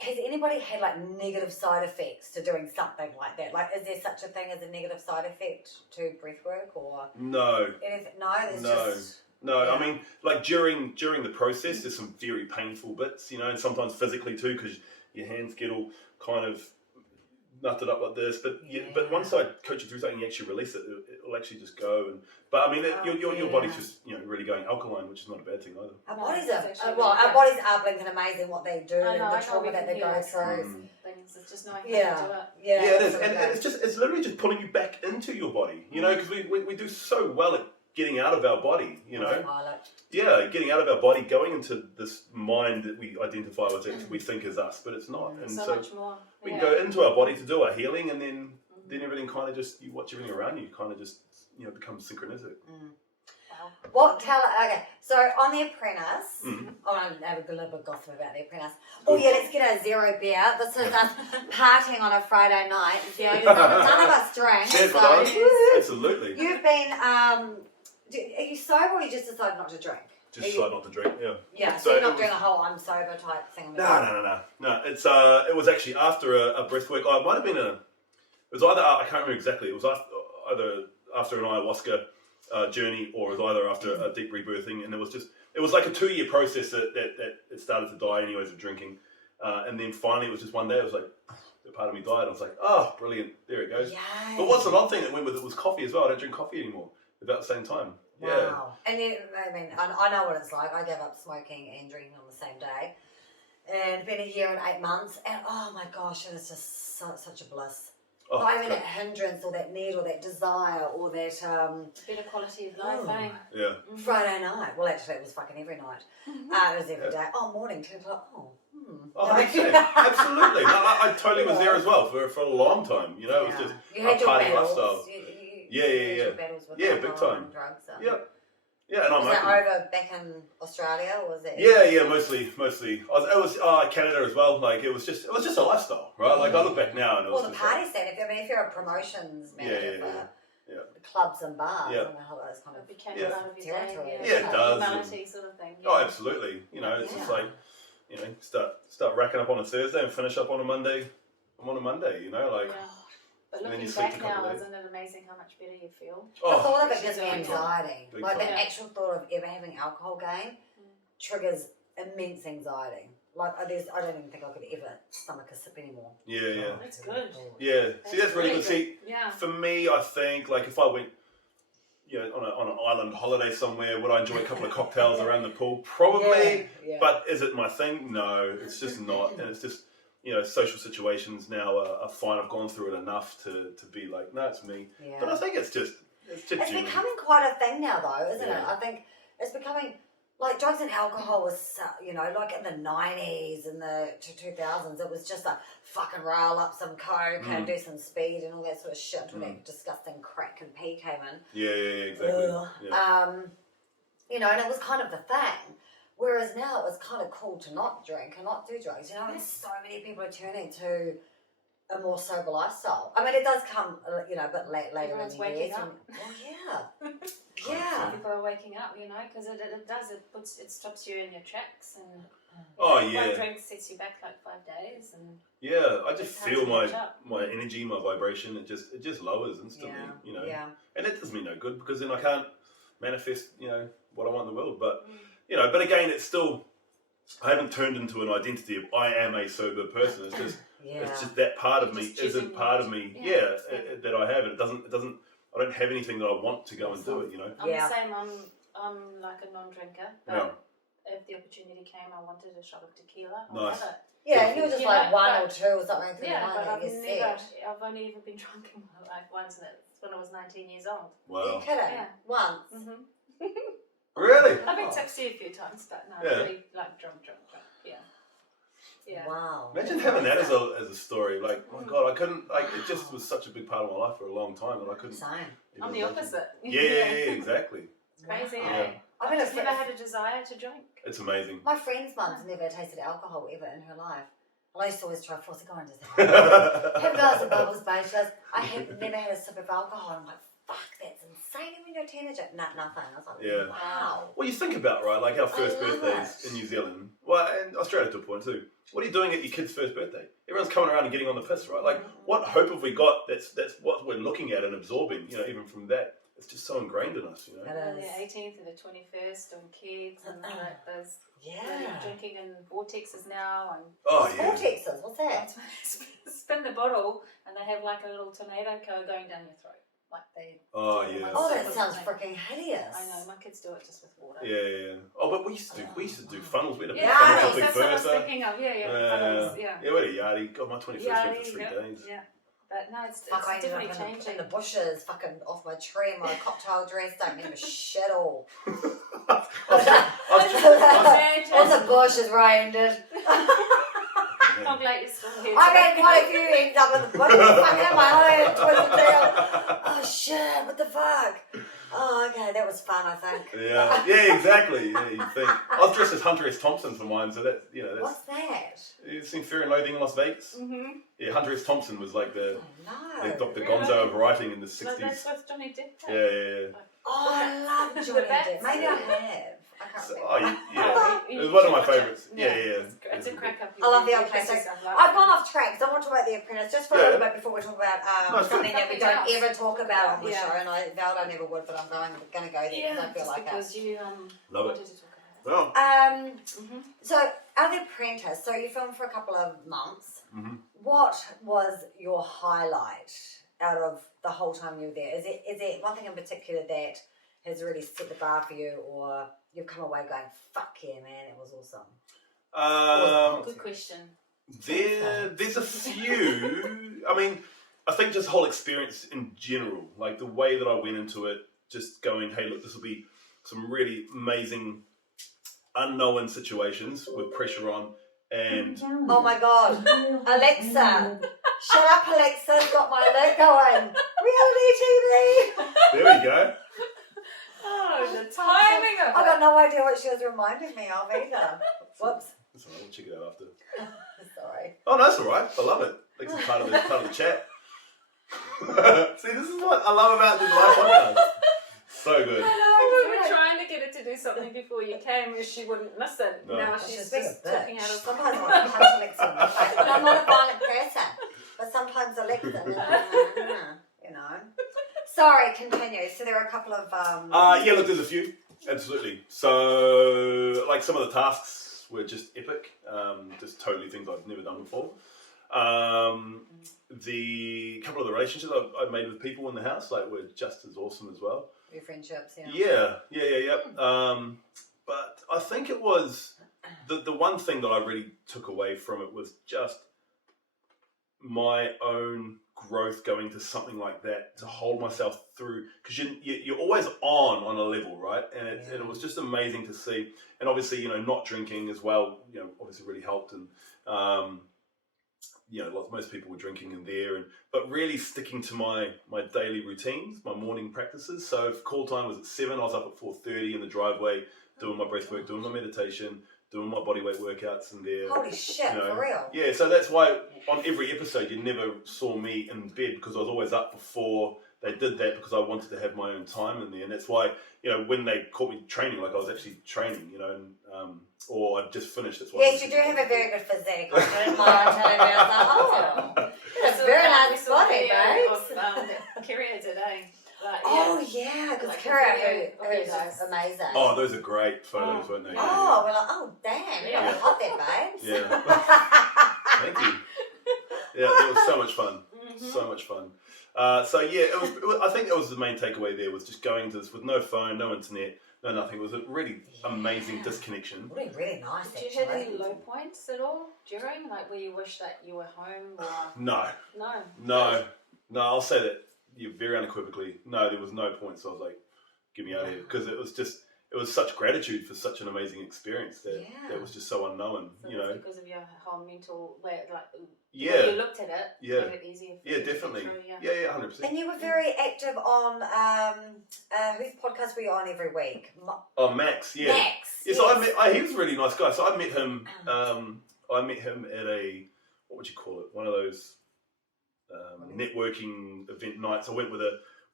has anybody had like negative side effects to doing something like that? Like, is there such a thing as a negative side effect to breathwork or No? anything? No, there's No. just No, I mean, like during the process, there's some very painful bits, and sometimes physically too, because your hands get all kind of nutted up like this. But but once I coach you through something, you actually release it. It'll actually just go. But I mean, your body's just really going alkaline, which is not a bad thing either. Our bodies our bodies are blinking amazing what they do and the trauma that they go through. Things. It's just knowing how to do it. Yeah, it is, and it's literally just pulling you back into your body, because we do so well at getting out of our body, getting out of our body, going into this mind that we identify with, we think is us, but it's not. And so much more. We can go into our body to do our healing, and then everything kind of just, you watch everything around you, kind of just becomes synchronistic. Okay, so on The Apprentice, I want to have a little bit of gossip about The Apprentice. Oh yeah, let's get a zero beer. This is us partying on a Friday night. None of us drank. Absolutely. You've been, are you sober or you just decided not to drink? Just decide not to drink, Yeah, so you're not doing a whole I'm sober type thing? No. It's it was actually after a breathwork. It might have been it was either, I can't remember exactly, it was either after an ayahuasca journey, or it was either after a deep rebirthing, and it was like a 2-year process that it started to die anyways of drinking, and then finally it was just one day, it was like, a part of me died. I was like, oh, brilliant, there it goes. Yay. But what's an odd thing that went with it was coffee as well. I don't drink coffee anymore, about the same time. Wow. And I know what it's like. I gave up smoking and drinking on the same day, and it's been a year and 8 months, and oh my gosh, it is just such a bliss. Not having that hindrance or that need or that desire or that better quality of life, eh? Yeah. Friday night. Well, actually, it was fucking every night. It was every day. Oh, morning, 10 o'clock. Absolutely. No, I totally was there as well for a long time. It was just you had a party battles. lifestyle. Your battles with big time. And drugs. Yeah, and was that over back in Australia, or was it? Yeah, mostly. It was Canada as well. Like it was just a lifestyle, right? Like I look back now and it was the party scene. If you're a promotions manager for clubs and bars, I don't know how those kind of became part of your territory. day. It does. Humanity sort of thing. Oh, absolutely. It's just like start racking up on a Thursday and finish up on a Monday. I'm on a Monday, like. But looking back now, isn't it amazing how much better you feel? The thought of it gives me anxiety. Like the actual thought of ever having alcohol again triggers immense anxiety. Like I don't even think I could ever stomach a sip anymore. Yeah. That's good. Yeah. That's really good. See, for me, I think like if I went, on an island holiday somewhere, would I enjoy a couple of cocktails around the pool? Probably. Yeah. But is it my thing? No, it's just not. And it's just. Social situations now are fine. I've gone through it enough to be like, no, it's me. Yeah. But I think it's becoming quite a thing now, though, isn't it? I think it's becoming like drugs and alcohol was, like in the 90s and the 2000s, it was just like fucking roll up some coke and do some speed and all that sort of shit until that disgusting crack and pee came in. Yeah, exactly. And it was kind of the thing. Whereas now it's kind of cool to not drink and not do drugs. And so many people are turning to a more sober lifestyle. I mean, it does come, a bit later in the years. People are waking up, because it stops you in your tracks. And one drink sets you back like 5 days. And I just feel my energy, my vibration, it just lowers instantly, And it does me no good because then I can't manifest, what I want in the world. But... but again, it's still, I haven't turned into an identity of I am a sober person. It's just, it's just that part of me isn't part of me, that I have. And it doesn't, I don't have anything that I want to go and do it, I'm the same, I'm like a non-drinker, but if the opportunity came, I wanted a shot of tequila. Nice. Yeah, you were just like one or two or something. But I've only ever been drunk in my life once, and it's when I was 19 years old. Wow. Are you kidding? Yeah. Once? Mm-hmm. Really? I've been tipsy a few times, but no, really like drunk. Yeah. Wow. Imagine having that as a story. Like, oh my God, I couldn't. Like, it just was such a big part of my life for a long time, and I couldn't. Same. I'm the opposite. Yeah, exactly. It's crazy. Wow. I've never had a desire to drink. It's amazing. My friend's mum's never tasted alcohol ever in her life. I used to always try to force her, go on, just have a glass of bubbles, babe. She goes, I have never had a sip of alcohol. I'm like, fuck, that's insane. And when you're teenager? Nothing. I was like, Yeah. wow. Well, you think about, right, like our first birthdays in New Zealand, well, and Australia to a point too. What are you doing at your kid's first birthday? Everyone's coming around and getting on the piss, right? Like, what hope have we got? That's what we're looking at and absorbing, even from that. It's just so ingrained in us, The 18th and the 21st and kids and like those drinking in vortexes now. And vortexes? What's that? Spin the bottle and they have like a little tornado going down your throat. Like they. Oh, that sounds freaking hideous. I know, my kids do it just with water. Yeah. Oh, but we used to do funnels. We had a big funnel topic that's first. what I was thinking of. Funnels, we had a yardie. God, my 21st went for 3 days. Yeah. But no, it's I ended definitely up changing. in the bushes, fucking off my tree in my cocktail dress. Don't remember shit all. I In the bushes where I ended. I'm glad you're still here. I've had quite a few ends up in the bushes. Fucking my head twisted down. Oh shit! What the fuck? Oh, okay, that was fun. I think. Yeah, exactly. Yeah, you think. I was dressed as Hunter S. Thompson for mine, so that's that's. What's that? You seen Fear and Loathing in Las Vegas? Mm-hmm. Yeah, Hunter S. Thompson was like the Dr. Really? Gonzo of writing in the 60s. No, that's with Johnny Depp. Yeah. Oh, I love Johnny Depp. Maybe I have. I can't remember. It was one of my favourites. Yeah. It's a crack up. I love the Apprentice. I've gone off track because I want to talk about the Apprentice just for a little bit before we talk about something that we don't ever talk about on the show, and I vowed I never would, but I'm going to go there because I feel like because you love wanted it. to talk about Well. So, out of the Apprentice, so you filmed for a couple of months. Mm-hmm. What was your highlight out of the whole time you were there? Is it one thing in particular that has really set the bar for you, or you've come away going, fuck yeah, man, it was awesome? Good question. There's a few. I mean, I think just the whole experience in general, like the way that I went into it, just going, hey, look, this will be some really amazing unknown situations with pressure on, and oh my god, Alexa, shut up, Alexa, got my alert going. Reality TV. There we go. Oh, the timing of it. I got no idea what she was reminding me of either. Whoops. That's all right, we'll check it out after. Sorry. Oh, no, that's all right. I love it. Makes it part of the chat. See, this is what I love about this live podcast. So good. We were trying to get her to do something before you came, and she wouldn't listen. No. Now she's just talking out of. Sometimes I want to punch Alexa. I'm not a violent person, but sometimes Alexa, Sorry, continue. So there are a couple of. Yeah, look, there's a few. Absolutely. So, like, some of the tasks were just epic. Just totally things I've never done before. The couple of the relationships I've made with people in the house, like, were just as awesome as well. Your friendships, Yeah. But I think it was the one thing that I really took away from it was just my own growth going to something like that, to hold myself through, because you're always on a level, right? And it was just amazing to see. And obviously, not drinking as well, obviously really helped. And most people were drinking in there, but really sticking to my daily routines, my morning practices. So if call time was at 7, I was up at 4:30 in the driveway doing my breathwork, doing my meditation, doing my bodyweight workouts in there. Holy shit, for real? Yeah, so that's why on every episode you never saw me in bed, because I was always up before they did that, because I wanted to have my own time in there. And that's why, when they caught me training, like I was actually training, or I'd just finished. That's why. Yes, you do have a very good physique. I didn't mind telling me. I was like, it's a very nice body, babe. Kyria today. Because Kyria is amazing. Oh, those are great photos, weren't they? We're like, damn, you're hot there, babes. Yeah. Thank you. Yeah, it was so much fun. So much fun. It was. I think that was the main takeaway there, was just going to this with no phone, no internet, no nothing. It was a really amazing disconnection. Really, really nice. Did you have any low points at all during, like, where you wish that you were home? Or... No. I'll say that very unequivocally. No, there was no points. So I was like, get me out of here, because it was such gratitude for such an amazing experience that was just so unknown. So because of your whole mental way, like. Yeah. You looked at it. Made it easier for you to definitely. get through, Yeah, 100%. And you were very active on whose podcast were you on every week? Max. Yeah. Max. Yeah, so he was a really nice guy. So I met him. I met him at a, what would you call it? One of those networking event nights. I went with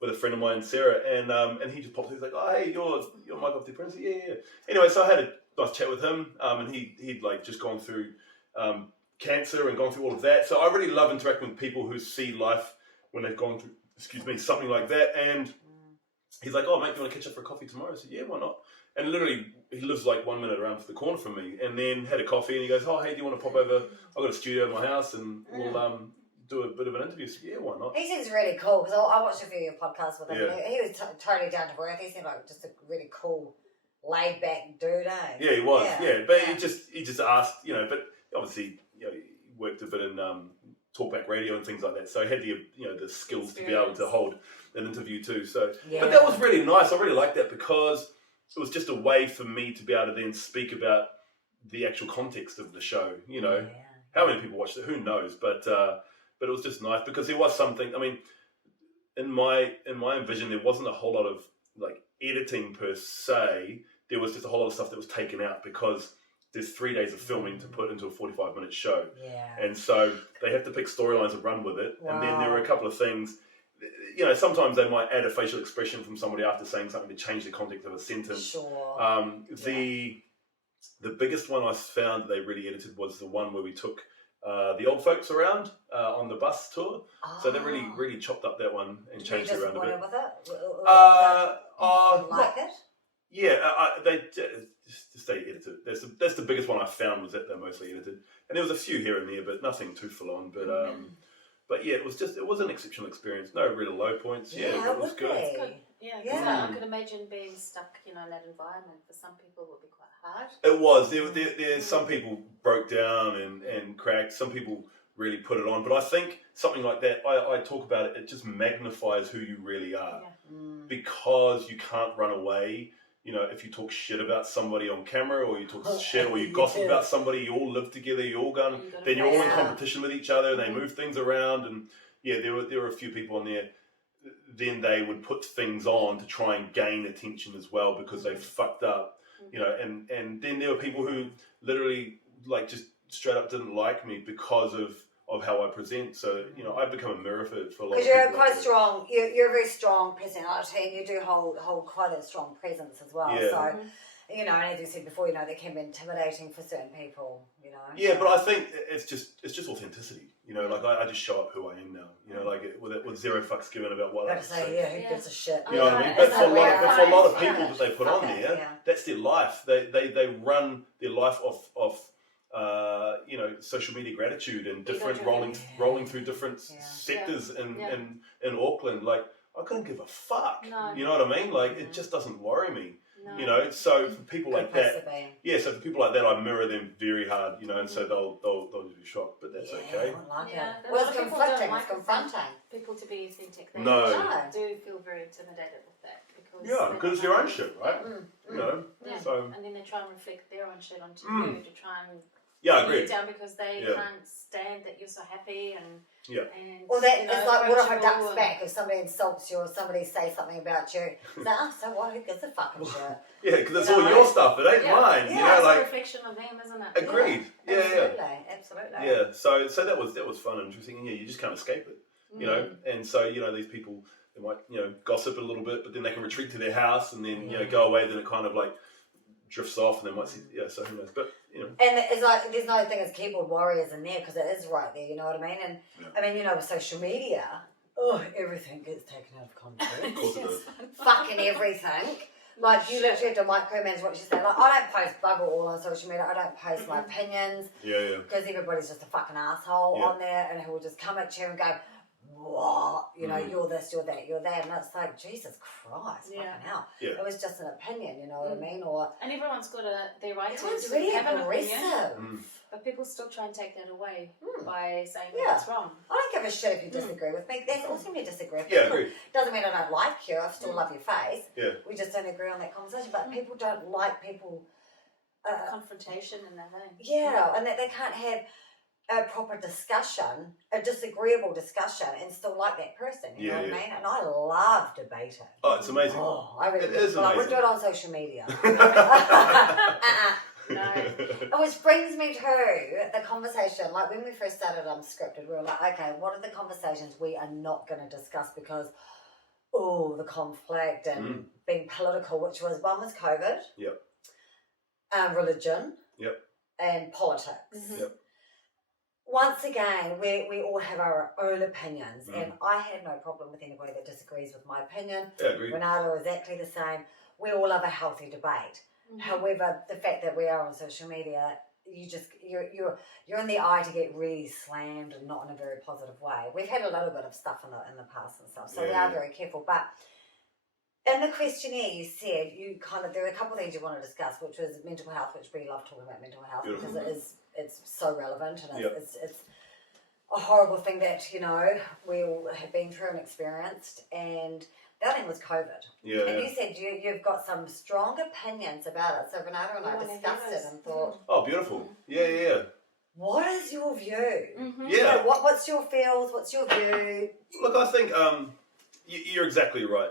with a friend of mine, Sarah, and he just popped in. He's like, "Oh, hey, you're Mike off the Apprentice." Yeah. Anyway, so I had a nice chat with him, and he'd like just gone through cancer and gone through all of that. So I really love interacting with people who see life when they've gone through, something like that. And he's like, "Oh, mate, do you want to catch up for a coffee tomorrow?" I said, "Yeah, why not?" And literally, he lives like 1 minute around the corner from me. And then had a coffee, and he goes, "Oh, hey, do you want to pop over? I've got a studio in my house, and we'll do a bit of an interview." So yeah, why not? He seems really cool because I watched a few of your podcasts with him. Yeah. He was totally down to earth. He seemed like just a really cool, laid back dude. Yeah, he was. Yeah, but he just asked, but obviously, he worked a bit in talkback radio and things like that. So he had the skills to be able to hold an interview too. So, but that was really nice. I really liked that because it was just a way for me to be able to then speak about the actual context of the show. How many people watched it? Who knows? But it was just nice because there was something. I mean, in my vision, there wasn't a whole lot of like editing per se. There was just a whole lot of stuff that was taken out because there's 3 days of filming to put into a 45-minute show. Yeah. And so they have to pick storylines and run with it. Wow. And then there are a couple of things, sometimes they might add a facial expression from somebody after saying something to change the context of a sentence. Sure. The biggest one I found that they really edited was the one where we took the old folks around on the bus tour. Oh. So they really chopped up that one and changed it around a bit. With it? Like it? Yeah, they just stay edited. That's the biggest one I found was that they're mostly edited, and there was a few here and there, but nothing too full on. But yeah, it was an exceptional experience. No real low points. Yeah, it was good. It's good. Yeah, I could imagine being stuck, in that environment. For some people, it would be quite hard. It was. There some people broke down and cracked. Some people really put it on. But I think something like that, I talk about it. It just magnifies who you really are, because you can't run away. If you talk shit about somebody on camera, or you talk shit, or you gossip about somebody, you all live together, you're all then you're all in competition with each other, and they move things around, and there were a few people on there. Then they would put things on to try and gain attention as well because they fucked up, and then there were people who literally like just straight up didn't like me because of how I present. So, I've become a mirror for a lot of people. Because you're quite strong, you're a very strong personality, and you do hold quite a strong presence as well. Yeah. So, and as you said before, they can be intimidating for certain people, Yeah, but I think it's just authenticity, like I just show up who I am now, like with zero fucks given about what I say. Who gives a shit? You know what I mean? But for a lot of people that they put on there, that's their life. They run their life off social media gratitude and different rolling through different sectors in Auckland. Like, I couldn't give a fuck. No. You know what I mean? Like, it just doesn't worry me. No. So for people like that, so for people like that, I mirror them very hard, and so they'll just be shocked, but that's okay. I like it. Well, it's conflicting. It's confronting. People to be authentic. They do feel very intimidated with that because it's your own shit, right? So and then they try and reflect their own shit onto you to try and. Yeah, I agree. Down because they can't stand that you're so happy and or that it's like, what if I ducks back if somebody insults you or somebody says something about you? So what? Who gives a fucking shit? Yeah, because it's all your stuff. It ain't mine. Yeah, it's a reflection of them, isn't it? Agreed. Absolutely. Yeah. So that was fun and interesting. And you just can't escape it. And so these people, they might gossip a little bit, but then they can retreat to their house and then go away. Then it kind of like drifts off, and they might see. So who knows? But and it's like there's no thing as keyboard warriors in there because it is right there. You know what I mean? And I mean, with social media, everything gets taken out of context. Of course it does. Fucking everything. Like, you literally have to micromanage what you say. Like, I don't post bugger all on social media. I don't post my opinions. Yeah. Because everybody's just a fucking asshole on there, and who will just come at you and go, what? You're this, you're that, you're that. And it's like, Jesus Christ, fucking hell. Yeah. It was just an opinion, you know what I mean? And everyone's got their right to really have an aggressive. But people still try and take that away by saying that it's wrong. I don't give a shit if you disagree with me. That's awesome you disagree with me. Yeah, agree. Doesn't mean I don't like you. I still love your face. Yeah. We just don't agree on that conversation. But people don't like people... confrontation in that way. Yeah, and that they can't have a proper discussion, a disagreeable discussion, and still like that person. You know what I mean? And I love debating. Oh, it's amazing. I really it is amazing. I wouldn't do it on social media. No. Which brings me to the conversation, like when we first started Unscripted, we were like, okay, what are the conversations we are not going to discuss because, the conflict and being political, which was, one was COVID. Yep. Religion. Yep. And politics. Yep. Once again, we all have our own opinions, and I have no problem with anybody that disagrees with my opinion. Yeah, agreed. Renate, exactly the same. We all love a healthy debate. However, the fact that we are on social media, you're in the eye to get really slammed, and not in a very positive way. We've had a little bit of stuff in the past and stuff, so we are very careful. But in the questionnaire, you said there are a couple of things you want to discuss, which was mental health, which we love talking about mental health. Beautiful. Because it's so relevant, and it's a horrible thing that we all have been through and experienced. And the other thing was COVID. Yeah. And you said you've got some strong opinions about it. So Renate and I discussed it and thought, oh, beautiful. Yeah. What is your view? Yeah. What's your feels? What's your view? Look, I think you're exactly right.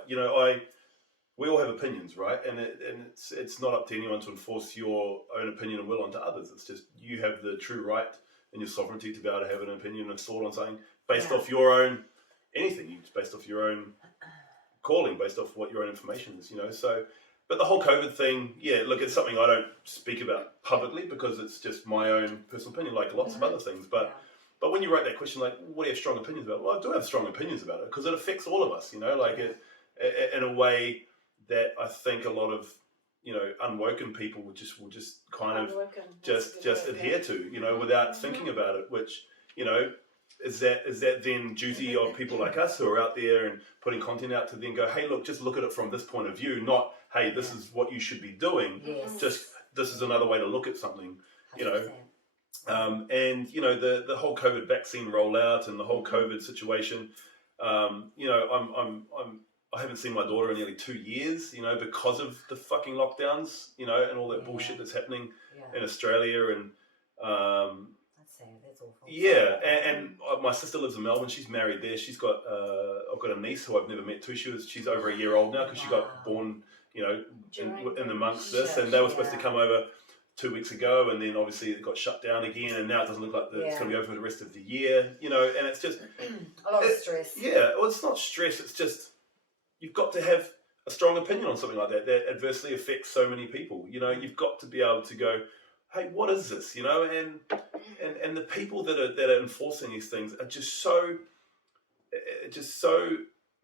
We all have opinions, right? And it's not up to anyone to enforce your own opinion and will onto others. It's just you have the true right and your sovereignty to be able to have an opinion and thought on something based off your own anything. It's based off your own calling, based off what your own information is. So, but the whole COVID thing, look, it's something I don't speak about publicly because it's just my own personal opinion, like lots of other things. But when you wrote that question, like, what do you have strong opinions about? Well, I do have strong opinions about it because it affects all of us. Like it in a way that I think a lot of unwoken people will just kind of just adhere to without thinking about it, which is that then duty of people like us who are out there and putting content out to then go, hey, just look at it from this point of view, not hey, this is what you should be doing, just this is another way to look at something. And the whole COVID vaccine rollout and the whole COVID situation, I haven't seen my daughter in nearly 2 years, because of the fucking lockdowns, and all that bullshit that's happening in Australia. And that's awful. Yeah, and my sister lives in Melbourne. She's married there. She's got I've got a niece who I've never met too. She's over a year old now because she got born, in amongst this, and they were supposed to come over 2 weeks ago, and then obviously it got shut down again, and now it doesn't look like it's going to be over for the rest of the year, and it's just a lot of stress. Yeah, well, it's not stress. It's just you've got to have a strong opinion on something like that adversely affects so many people. You've got to be able to go, hey, what is this? And the people that are enforcing these things are just so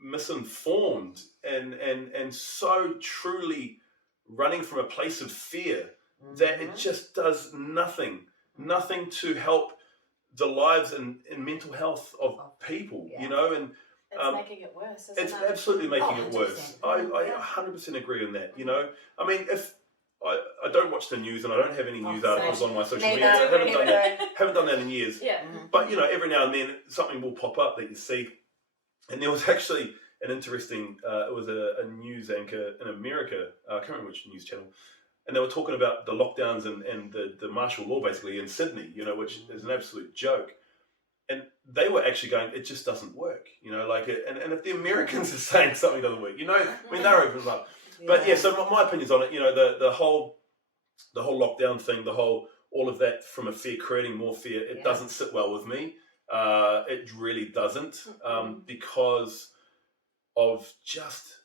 misinformed and so truly running from a place of fear that it just does nothing to help the lives and mental health of people, and it's making it worse, isn't it's it? absolutely making it worse. I 100% agree on that. I mean, if I don't watch the news and I don't have any news articles on my social media. I haven't done that in years. Yeah. But every now and then something will pop up that you see. And there was actually an interesting. It was a news anchor in America. I can't remember which news channel. And they were talking about the lockdowns and the martial law basically in Sydney. Which is an absolute joke. And they were actually going, it just doesn't work, and if the Americans are saying something doesn't work, I mean, they're open up. But so my opinions on it, the whole lockdown thing, all of that from a fear, creating more fear, it doesn't sit well with me. It really doesn't, because of just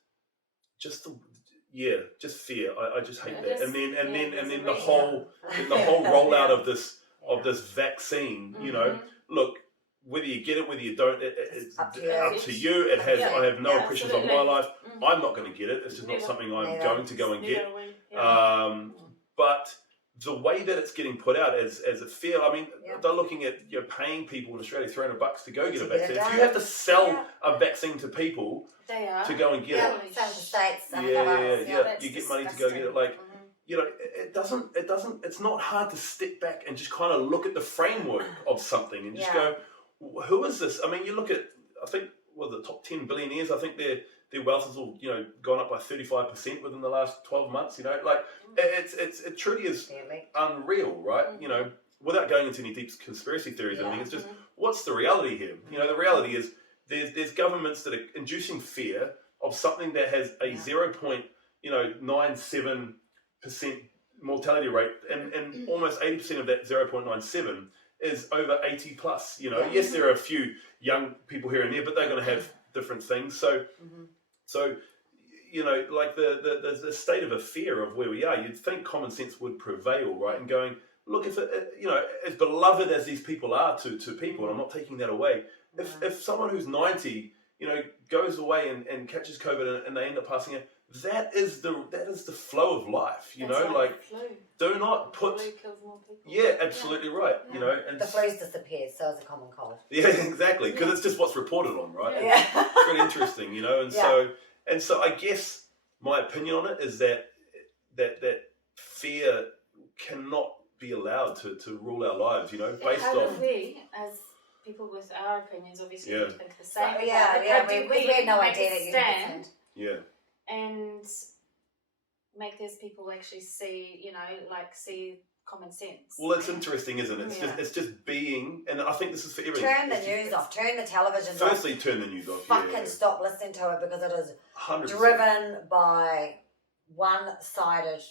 fear. I just hate that. And then the whole rollout of this vaccine, look, whether you get it, whether you don't, it's up to you. It has. I have no impressions on my life. I'm not going to get it. It's just not something I'm going to go and get. But the way that it's getting put out as a fear, I mean, they're looking at paying people in Australia $300 to go get a vaccine. If you have to sell a vaccine to people to go and get it, you get money to go get it. It doesn't. It's not hard to step back and just kind of look at the framework of something and just go, who is this? I mean, you look at, I think, the top 10 billionaires. I think their wealth has all gone up by 35% within the last 12 months. It truly is unreal, right? Without going into any deep conspiracy theories or anything, it's just what's the reality here? The reality is there's governments that are inducing fear of something that has a 0.97% mortality rate, and almost 80% of that 0.97 is over 80 plus. Yes, there are a few young people here and there, but they're going to have different things. So So, you know, like the state of a fear of where we are, you'd think common sense would prevail, right? And going, look, if you know, as beloved as these people are to people, and I'm not taking that away, if someone who's 90, you know, goes away and catches COVID and they end up passing it, that is the flow of life, you know, like do not put. The flu kills more people. Yeah, absolutely right. You know, and the flu's disappeared, so is a common cold. Yeah, exactly, because it's just what's reported on, right? Yeah. It's really interesting, you know, and so I guess my opinion on it is that fear cannot be allowed to rule our lives, you know, based how on. do we, as people with our opinions, obviously we think the same. So, we had no idea that you stand. Yeah. And make those people actually see, you know, like see common sense. Well, it's interesting, isn't it? It's just being, and I think this is for everything. Turn the news off. Turn the television off. Firstly, turn the news off. Fucking stop listening to it because it is 100%. driven by one-sided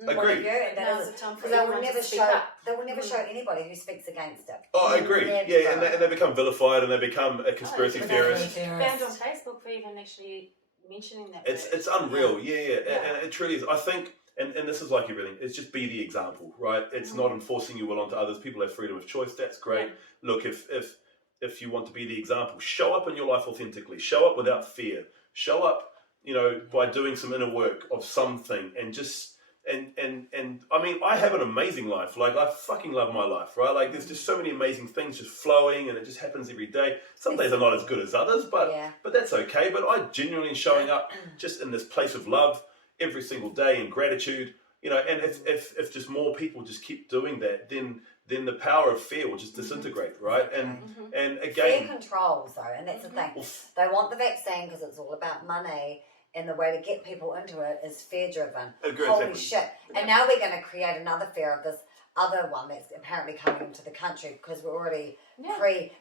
point of Agreed. view, and that is because they will never show anybody who speaks against it. Oh, I agree. Yeah, and they become vilified and they become a conspiracy theorist. Banned on Facebook for even actually mentioning that. It's unreal. Yeah. And it truly is. I think, and this is like everything, it's just be the example, right? It's not enforcing your will onto others. People have freedom of choice. That's great. Look, if you want to be the example, show up in your life authentically. Show up without fear. Show up, you know, by doing some inner work of something, and just and I mean, I have an amazing life. Like, I fucking love my life, right? Like, there's just so many amazing things just flowing, and it just happens every day. Some days are not as good as others, but that's okay. But I genuinely showing up just in this place of love every single day and gratitude, you know. And if just more people just keep doing that, then the power of fear will just disintegrate, right? And again, fear controls, though, and that's the thing. They want the vaccine because it's all about money. And the way to get people into it is fear-driven. Holy shit. And now we're going to create another fear of this other one that's apparently coming into the country because we're already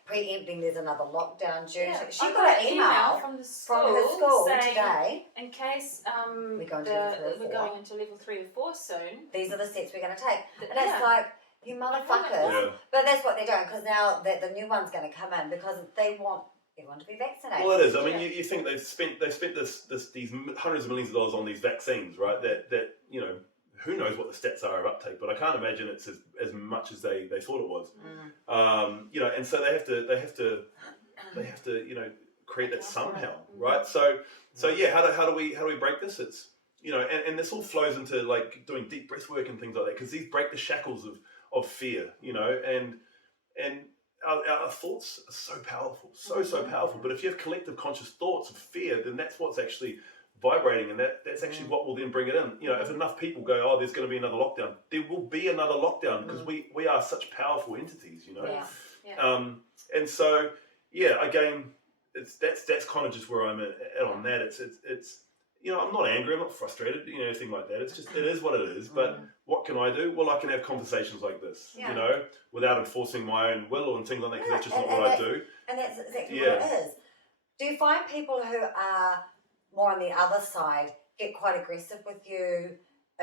preempting there's another lockdown due. Yeah. She got an email from her school saying, today. In case we're going into level 3 or 4 soon. These are the steps we're going to take. And it's like, you motherfuckers. Yeah. But that's what they're doing because now the new one's going to come in because they want everyone to be vaccinated. Well, it is. I mean, you think they've spent these hundreds of millions of dollars on these vaccines, right? That you know, who knows what the stats are of uptake, but I can't imagine it's as much as they thought it was. You know, and so they have to you know, create that somehow, right? So yeah, how do we break this? It's, you know, and this all flows into like doing deep breath work and things like that because these break the shackles of fear, you know, and our thoughts are so powerful, so powerful. But if you have collective conscious thoughts of fear, then that's what's actually vibrating, and that's actually what will then bring it in. You know, if enough people go, oh, there's going to be another lockdown, there will be another lockdown because we are such powerful entities, you know. And so, yeah, again, that's kind of just where I'm at on that. It's you know, I'm not angry, I'm not frustrated, you know, anything like that. It's just, it is what it is. But what can I do? Well, I can have conversations like this, you know, without enforcing my own will and things like that, because that's just not what I do. And that's exactly what it is. Do you find people who are more on the other side get quite aggressive with you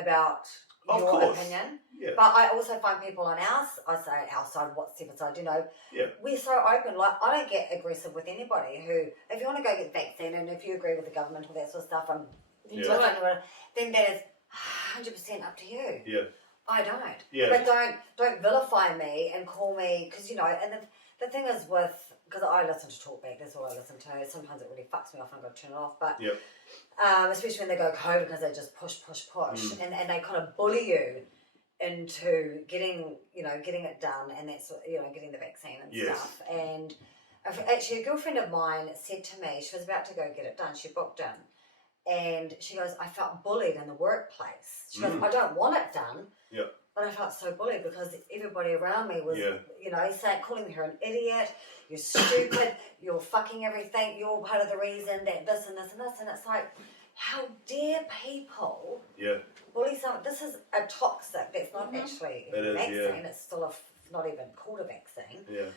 about your opinion? Yeah. But I also find people on our side, whatever side, you know, we're so open. Like, I don't get aggressive with anybody who, if you want to go get vaccine and if you agree with the government or that sort of stuff, then that is 100% up to you. Yeah. I don't. Yeah. But don't vilify me and call me, because, you know, and the thing is with, because I listen to talkback, that's all I listen to. Sometimes it really fucks me off and I've got to turn it off. But especially when they go COVID, because they just push, and they kind of bully you into getting it done, and that's, you know, getting the vaccine and stuff. And actually, a girlfriend of mine said to me, she was about to go get it done. She booked in, and she goes, I felt bullied in the workplace. She goes, I don't want it done. Yeah. But I felt so bullied because everybody around me was, you know, calling her an idiot, you're stupid, you're fucking everything, you're part of the reason that this and this and this. And it's like, how dare people bully someone? This is a toxic, that's not actually a vaccine, it's still not even called a vaccine. Yeah.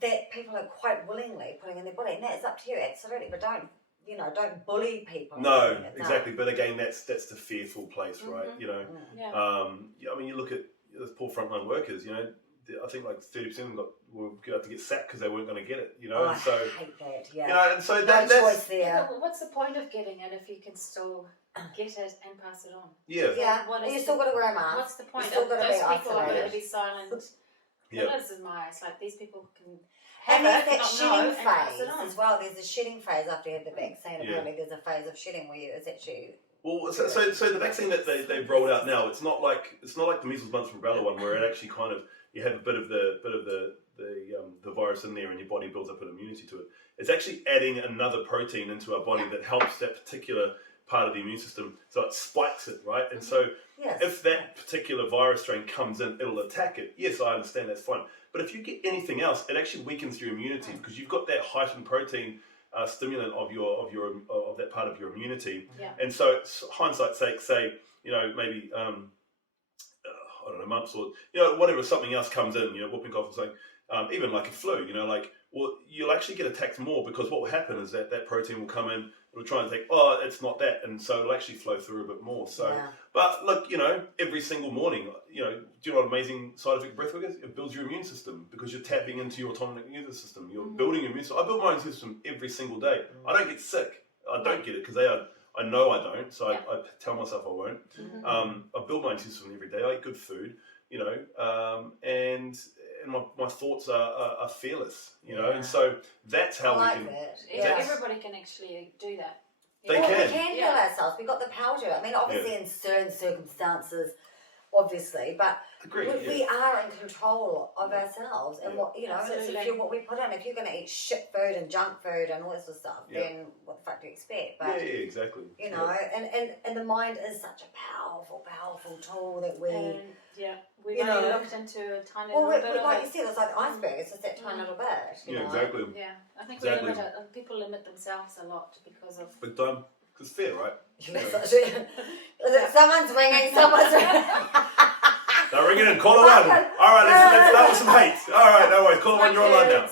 That people are quite willingly putting in their body. And that's up to you, absolutely. But don't bully people. No, exactly. But again, that's the fearful place, right? You know, I mean, you look at those poor frontline workers. You know, I think like 30% of them were going to get sacked because they weren't going to get it, Oh, and so, I hate that, yeah. and so no that's choice there. Yeah, but what's the point of getting it if you can still get it and pass it on? Yeah. Yeah, you still got to wear a mask. What's the point? Still gotta Those be people are going to isolated. be silent killers in my eyes. Like, these people can And have there's it, that not know, shedding and pass phase it on. as well. There's a shedding phase after you have the vaccine. Yeah. Apparently there's a phase of shedding where it's actually... Well, so the vaccine that they've rolled out now, it's not like the measles, mumps, rubella one where it actually kind of you have a bit of the virus in there and your body builds up an immunity to it. It's actually adding another protein into our body that helps that particular part of the immune system, so it spikes it, right? And so if that particular virus strain comes in, it'll attack it. Yes, I understand, that's fine. But if you get anything else, it actually weakens your immunity because you've got that heightened protein stimulant of that part of your immunity. Yeah. And so, hindsight's sake, say maybe I don't know, mumps or whatever, something else comes in, whooping cough or something, even like a flu, you'll actually get attacked more because what will happen is that protein will come in, it'll try and think, it's not that, and so it'll actually flow through a bit more. So, but look, every single morning, do you know what amazing side effect breathwork is? It builds your immune system because you're tapping into your autonomic immune system. You're building your immune system. I build my immune system every single day. I don't get sick. I don't get it because I know I don't, so I tell myself I won't. I build my immune system every day. I eat good food, and my thoughts are fearless, and so that's how we can. Everybody can actually do that. They can. We can heal ourselves. We've got the power to it. I mean, obviously in certain circumstances, obviously, but we are in control of ourselves and what it's what we put in. If you're going to eat shit food and junk food and all this sort of stuff, then what the fuck do you expect? But, exactly. And the mind is such a powerful tool that we. We've only looked into a tiny little bit of like you said, it's like the iceberg. It's just that tiny little bit. Exactly. Yeah, I think exactly. people limit themselves a lot because of. Big time. It's fair, right? Someone's ringing. Now ring it in. Call it one. All right, let's start with some hate. All right, no worries. Call it one. You're online now.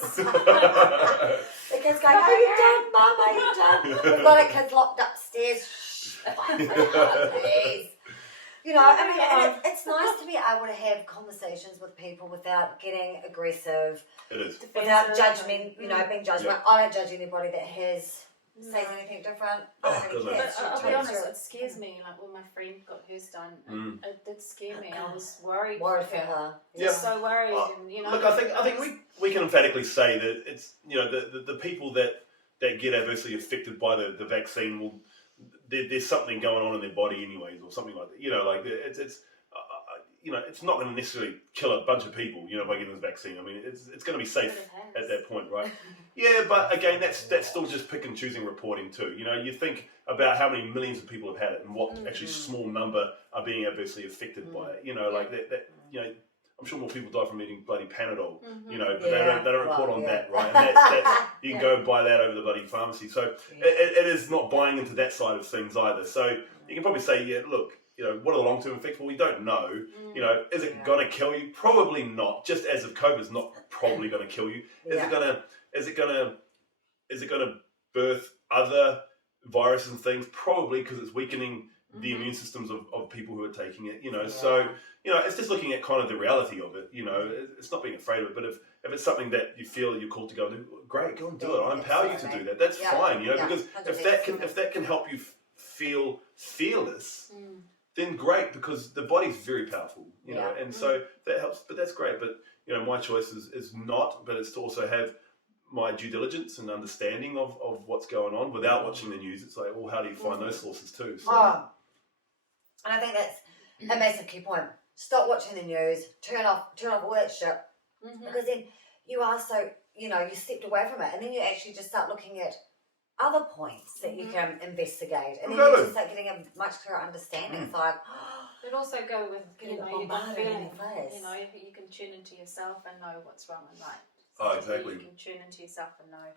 The kids going, "Are you done, Mum? Are you done?" We've got our kids locked upstairs. Shh, please. And it's nice to be able to have conversations with people without getting aggressive. It is. Without judgment, being judgmental. I don't judge anybody that says anything different. I'll be honest, it scares me. Like when my friend got hers done, it did scare me. I was worried for her. Just so worried, Look, I think we can emphatically say that it's the people that get adversely affected by the vaccine will. There's something going on in their body anyways, or something like that. It's not going to necessarily kill a bunch of people, by getting this vaccine. I mean, it's going to be safe at that point, right? Yeah, but again, that's still just pick and choosing reporting too. You think about how many millions of people have had it and what actually small number are being adversely affected by it. I'm sure more people die from eating bloody Panadol, but they don't report on that, right? And that's you can go and buy that over the bloody pharmacy. So it is not buying into that side of things either. So you can probably say, look, what are the long-term effects? Well, we don't know. Is it going to kill you? Probably not. Just as if COVID's not probably going to kill you. Is it going to birth other viruses and things? Probably, because it's weakening the immune systems of people who are taking it. So. It's just looking at kind of the reality of it. It's not being afraid of it, but if it's something that you feel you're called to go and do, great, go and do it. I empower you to do that. That's fine, because if that can help you feel fearless, then great, because the body's very powerful, and so that helps. But that's great. But my choice is not, but it's to also have my due diligence and understanding of what's going on without watching the news. It's like, well, how do you find those sources too? So. And I think that's a massive key point. Stop watching the news, turn off all that shit, because then you are so, you stepped away from it, and then you actually just start looking at other points that you can investigate, and then you just start getting a much clearer understanding. It's like, but also go with, you can face. You can tune into yourself and know what's wrong and right. Oh, exactly. You can tune into yourself and know.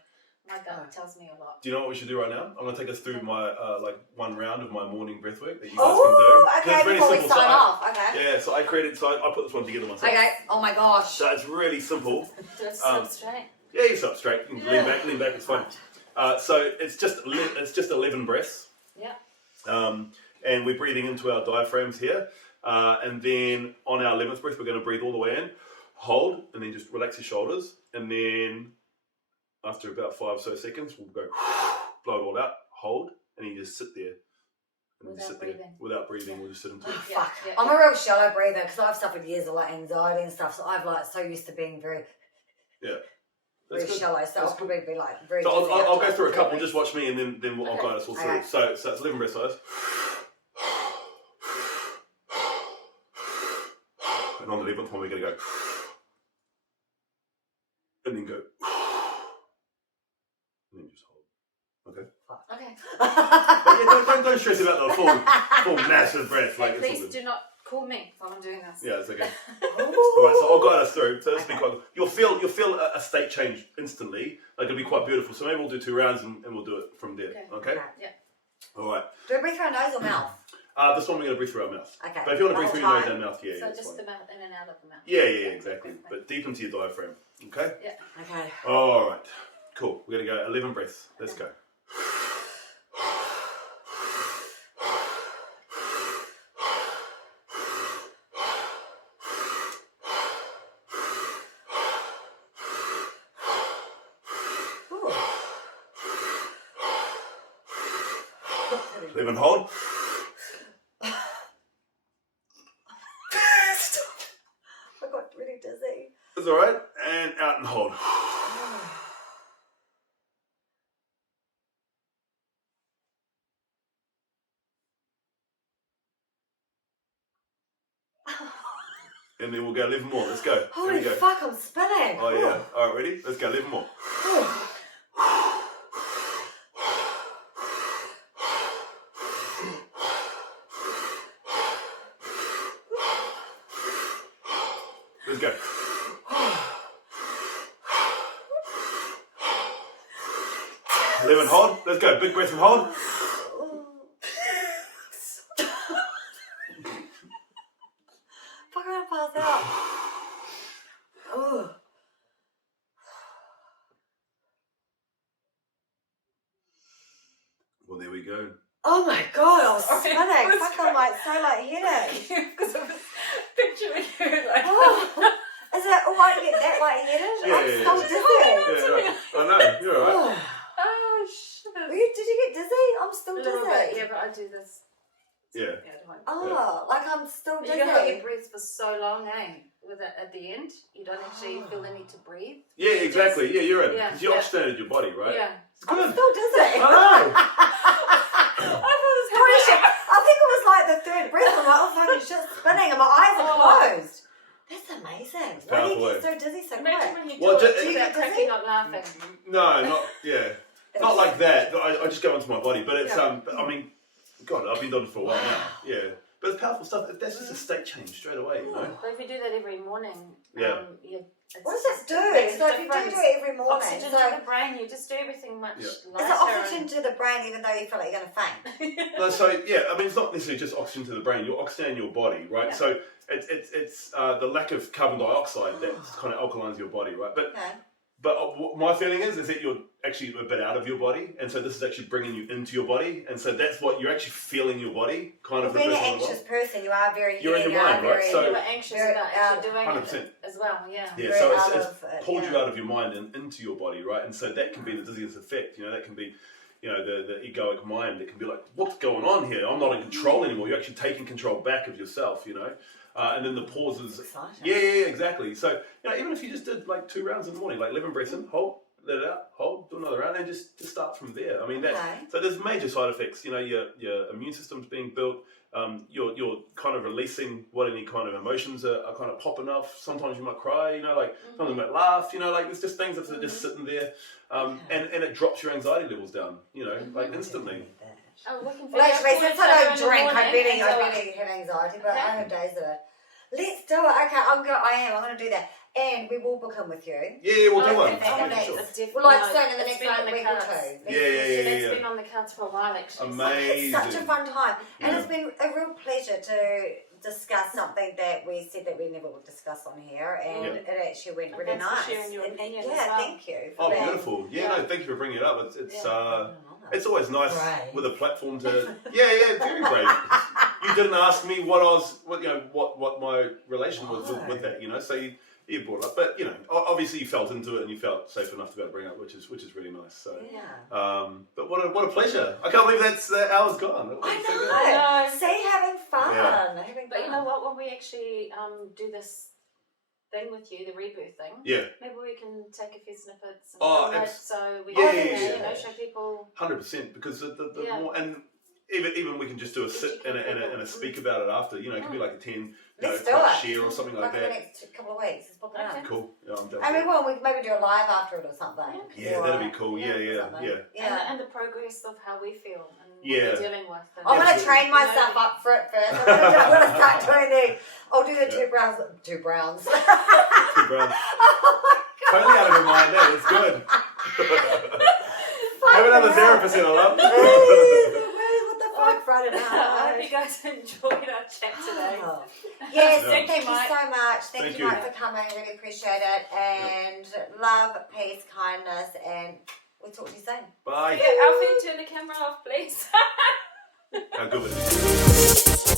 My gut tells me a lot. Do you know what we should do right now? I'm going to take us through my one round of my morning breathwork that you guys can do. Okay, it's really before simple. we sign off. Okay. Yeah, so I put this one together myself. Okay. Oh my gosh. So it's really simple. Do it sit straight. Yeah, you sit up straight. You can lean back. It's fine. So it's just 11 breaths. Yeah. And we're breathing into our diaphragms here, and then on our 11th breath, we're going to breathe all the way in. hold, and then just relax your shoulders, and then after about 5 or so seconds, we'll go blow it all out, hold, and you just sit there. And Without breathing. Without breathing, we'll just sit into it. Fuck. I'm a real shallow breather because I've suffered years of like anxiety and stuff, so I've like so used to being very very shallow, so I'll probably be like very. So I'll go through a couple, just watch me, and then I'll guide us all through. Okay. So it's 11 breath size. And on the 11th one, we're going to go. And then go. And then just hold. Okay? Okay. But don't stress about the full massive breath. Like, please do not call me while I'm doing this. Yeah, it's okay. Alright, so I'll guide us through. So this will be quite. You'll feel a state change instantly. Like, it'll be quite beautiful. So maybe we'll do 2 rounds and we'll do it from there. Okay? Yeah. Alright. Do I breathe through our nose or mouth? This one we're going to breathe through our mouth. Okay. But if you want to breathe through your nose and mouth, So that's just fine. the mouth in and out of the mouth. Yeah, exactly. But deep into your diaphragm. Okay? Yeah. Okay. Alright. Cool. We're going to go 11 breaths. Let's go. Live and hold. I got really dizzy. That's alright. And out and hold. And then we'll go 11 more. Let's go. Holy fuck, I'm spinning. Oh yeah. Alright, ready? Let's go 11 more. Let's go. Live and hold. Let's go. Big breath and hold. Fuck, I'm gonna pass out. Well, there we go. Oh my god, I was spinning. Fuck, I'm like so lightheaded. Because I was picturing you like. Is it alright to get that lightheaded? Yeah, I'm so dizzy. Yeah, right. I know. You're alright. Oh shit. Did you get dizzy? I'm still A dizzy. little bit, yeah, but I do this. Yeah. Like I'm still dizzy. You know how you breathe for so long, eh? With it at the end, you don't actually feel the need to breathe. Yeah, exactly. Yeah, you're in. Yeah, Because you oxygenated your body, right? Yeah. It's good. I'm still dizzy. I know. Holy shit. I think it was like the third breath. I'm like, oh fucking shit, spinning and my eyes are closed. That's amazing. Why do you get so dizzy so Imagine quick? when you Do do it you without get dizzy? cracking, not laughing. No, not like that. I just go into my body, but it's but, I mean, God, I've been doing it for a while now. Yeah, but it's powerful stuff. That's just a state change straight away, you know. But if you do that every morning, What does it do? So if you do it every morning, oxygen so to the brain, you just do everything much lighter. is it oxygen to the brain even though you feel like you're going to faint? No, so I mean, it's not necessarily just oxygen to the brain. You're oxygenating your body, right? Yeah. So it's the lack of carbon dioxide that kind of alkalines your body, right? But my feeling is that you're actually a bit out of your body, and so this is actually bringing you into your body, and so that's what you're actually feeling your body, kind of. Being an anxious person, you are very. You're in your mind, right? So you were anxious about actually doing 100%. it as well, yeah. Yeah, so it's pulled you out of your mind and into your body, right? And so that can be the dizziness effect. You know, that can be, the egoic mind. It can be like, what's going on here? I'm not in control anymore. You're actually taking control back of yourself. And then the pauses. Exciting. Yeah, exactly. So, even if you just did like 2 rounds in the morning, like 11 breaths in, hold, let it out, hold, do another round, and just start from there. I mean, so there's major side effects. Your immune system's being built. You're kind of releasing what any kind of emotions are kind of popping off. Sometimes you might cry, sometimes you might laugh, like there's just things that are just sitting there. And it drops your anxiety levels down, like instantly. Well, actually, since I don't drink, I barely have anxiety, but I have days of it. Let's do it. Okay, I'm going to do that. And we will book in with you. Yeah, we'll do one. We'll like soon in the next week or two. It's been on the cards for a while, actually. Amazing. It's such a fun time. And it's been a real pleasure to discuss something that we said that we never would discuss on here. And it actually went really nice. Sharing your opinion as yeah, well. thank you. Oh, beautiful. Yeah, thank you for bringing it up. It's always nice with a platform to. Yeah, very brave. You didn't ask me what my relation was with that, So you brought up, but obviously you felt into it and you felt safe enough to be able to bring it up, which is really nice. So, but what a pleasure! I can't believe that's the hour's gone. I know. See, having fun. But you know what? When we actually do this thing with you, the rebirth thing, maybe we can take a few snippets and film it so we can show people 100%, because the more, and even we can just do a sit and a speak about it after. It could be like a 10 share or something like that. The next couple of weeks. Let's book it out. Cool. Yeah, I'm down. I mean, well, we could maybe do a live after it or something. Yeah, that'd be cool. Yeah. And the progress of how we feel and what we're dealing with. I'm going to train myself up for it first. I'm going to start doing I'll do the 2 browns. 2 browns. 2 browns. Totally out of your mind there. It's good. Have another 0%, I love. Friday night. I hope you guys enjoyed our chat today. Yes, thank you so much. Thank you, Mike, for coming. Really appreciate it. And love, peace, kindness, and we'll talk to you soon. Bye. Alfie, turn the camera off, please. How good was it?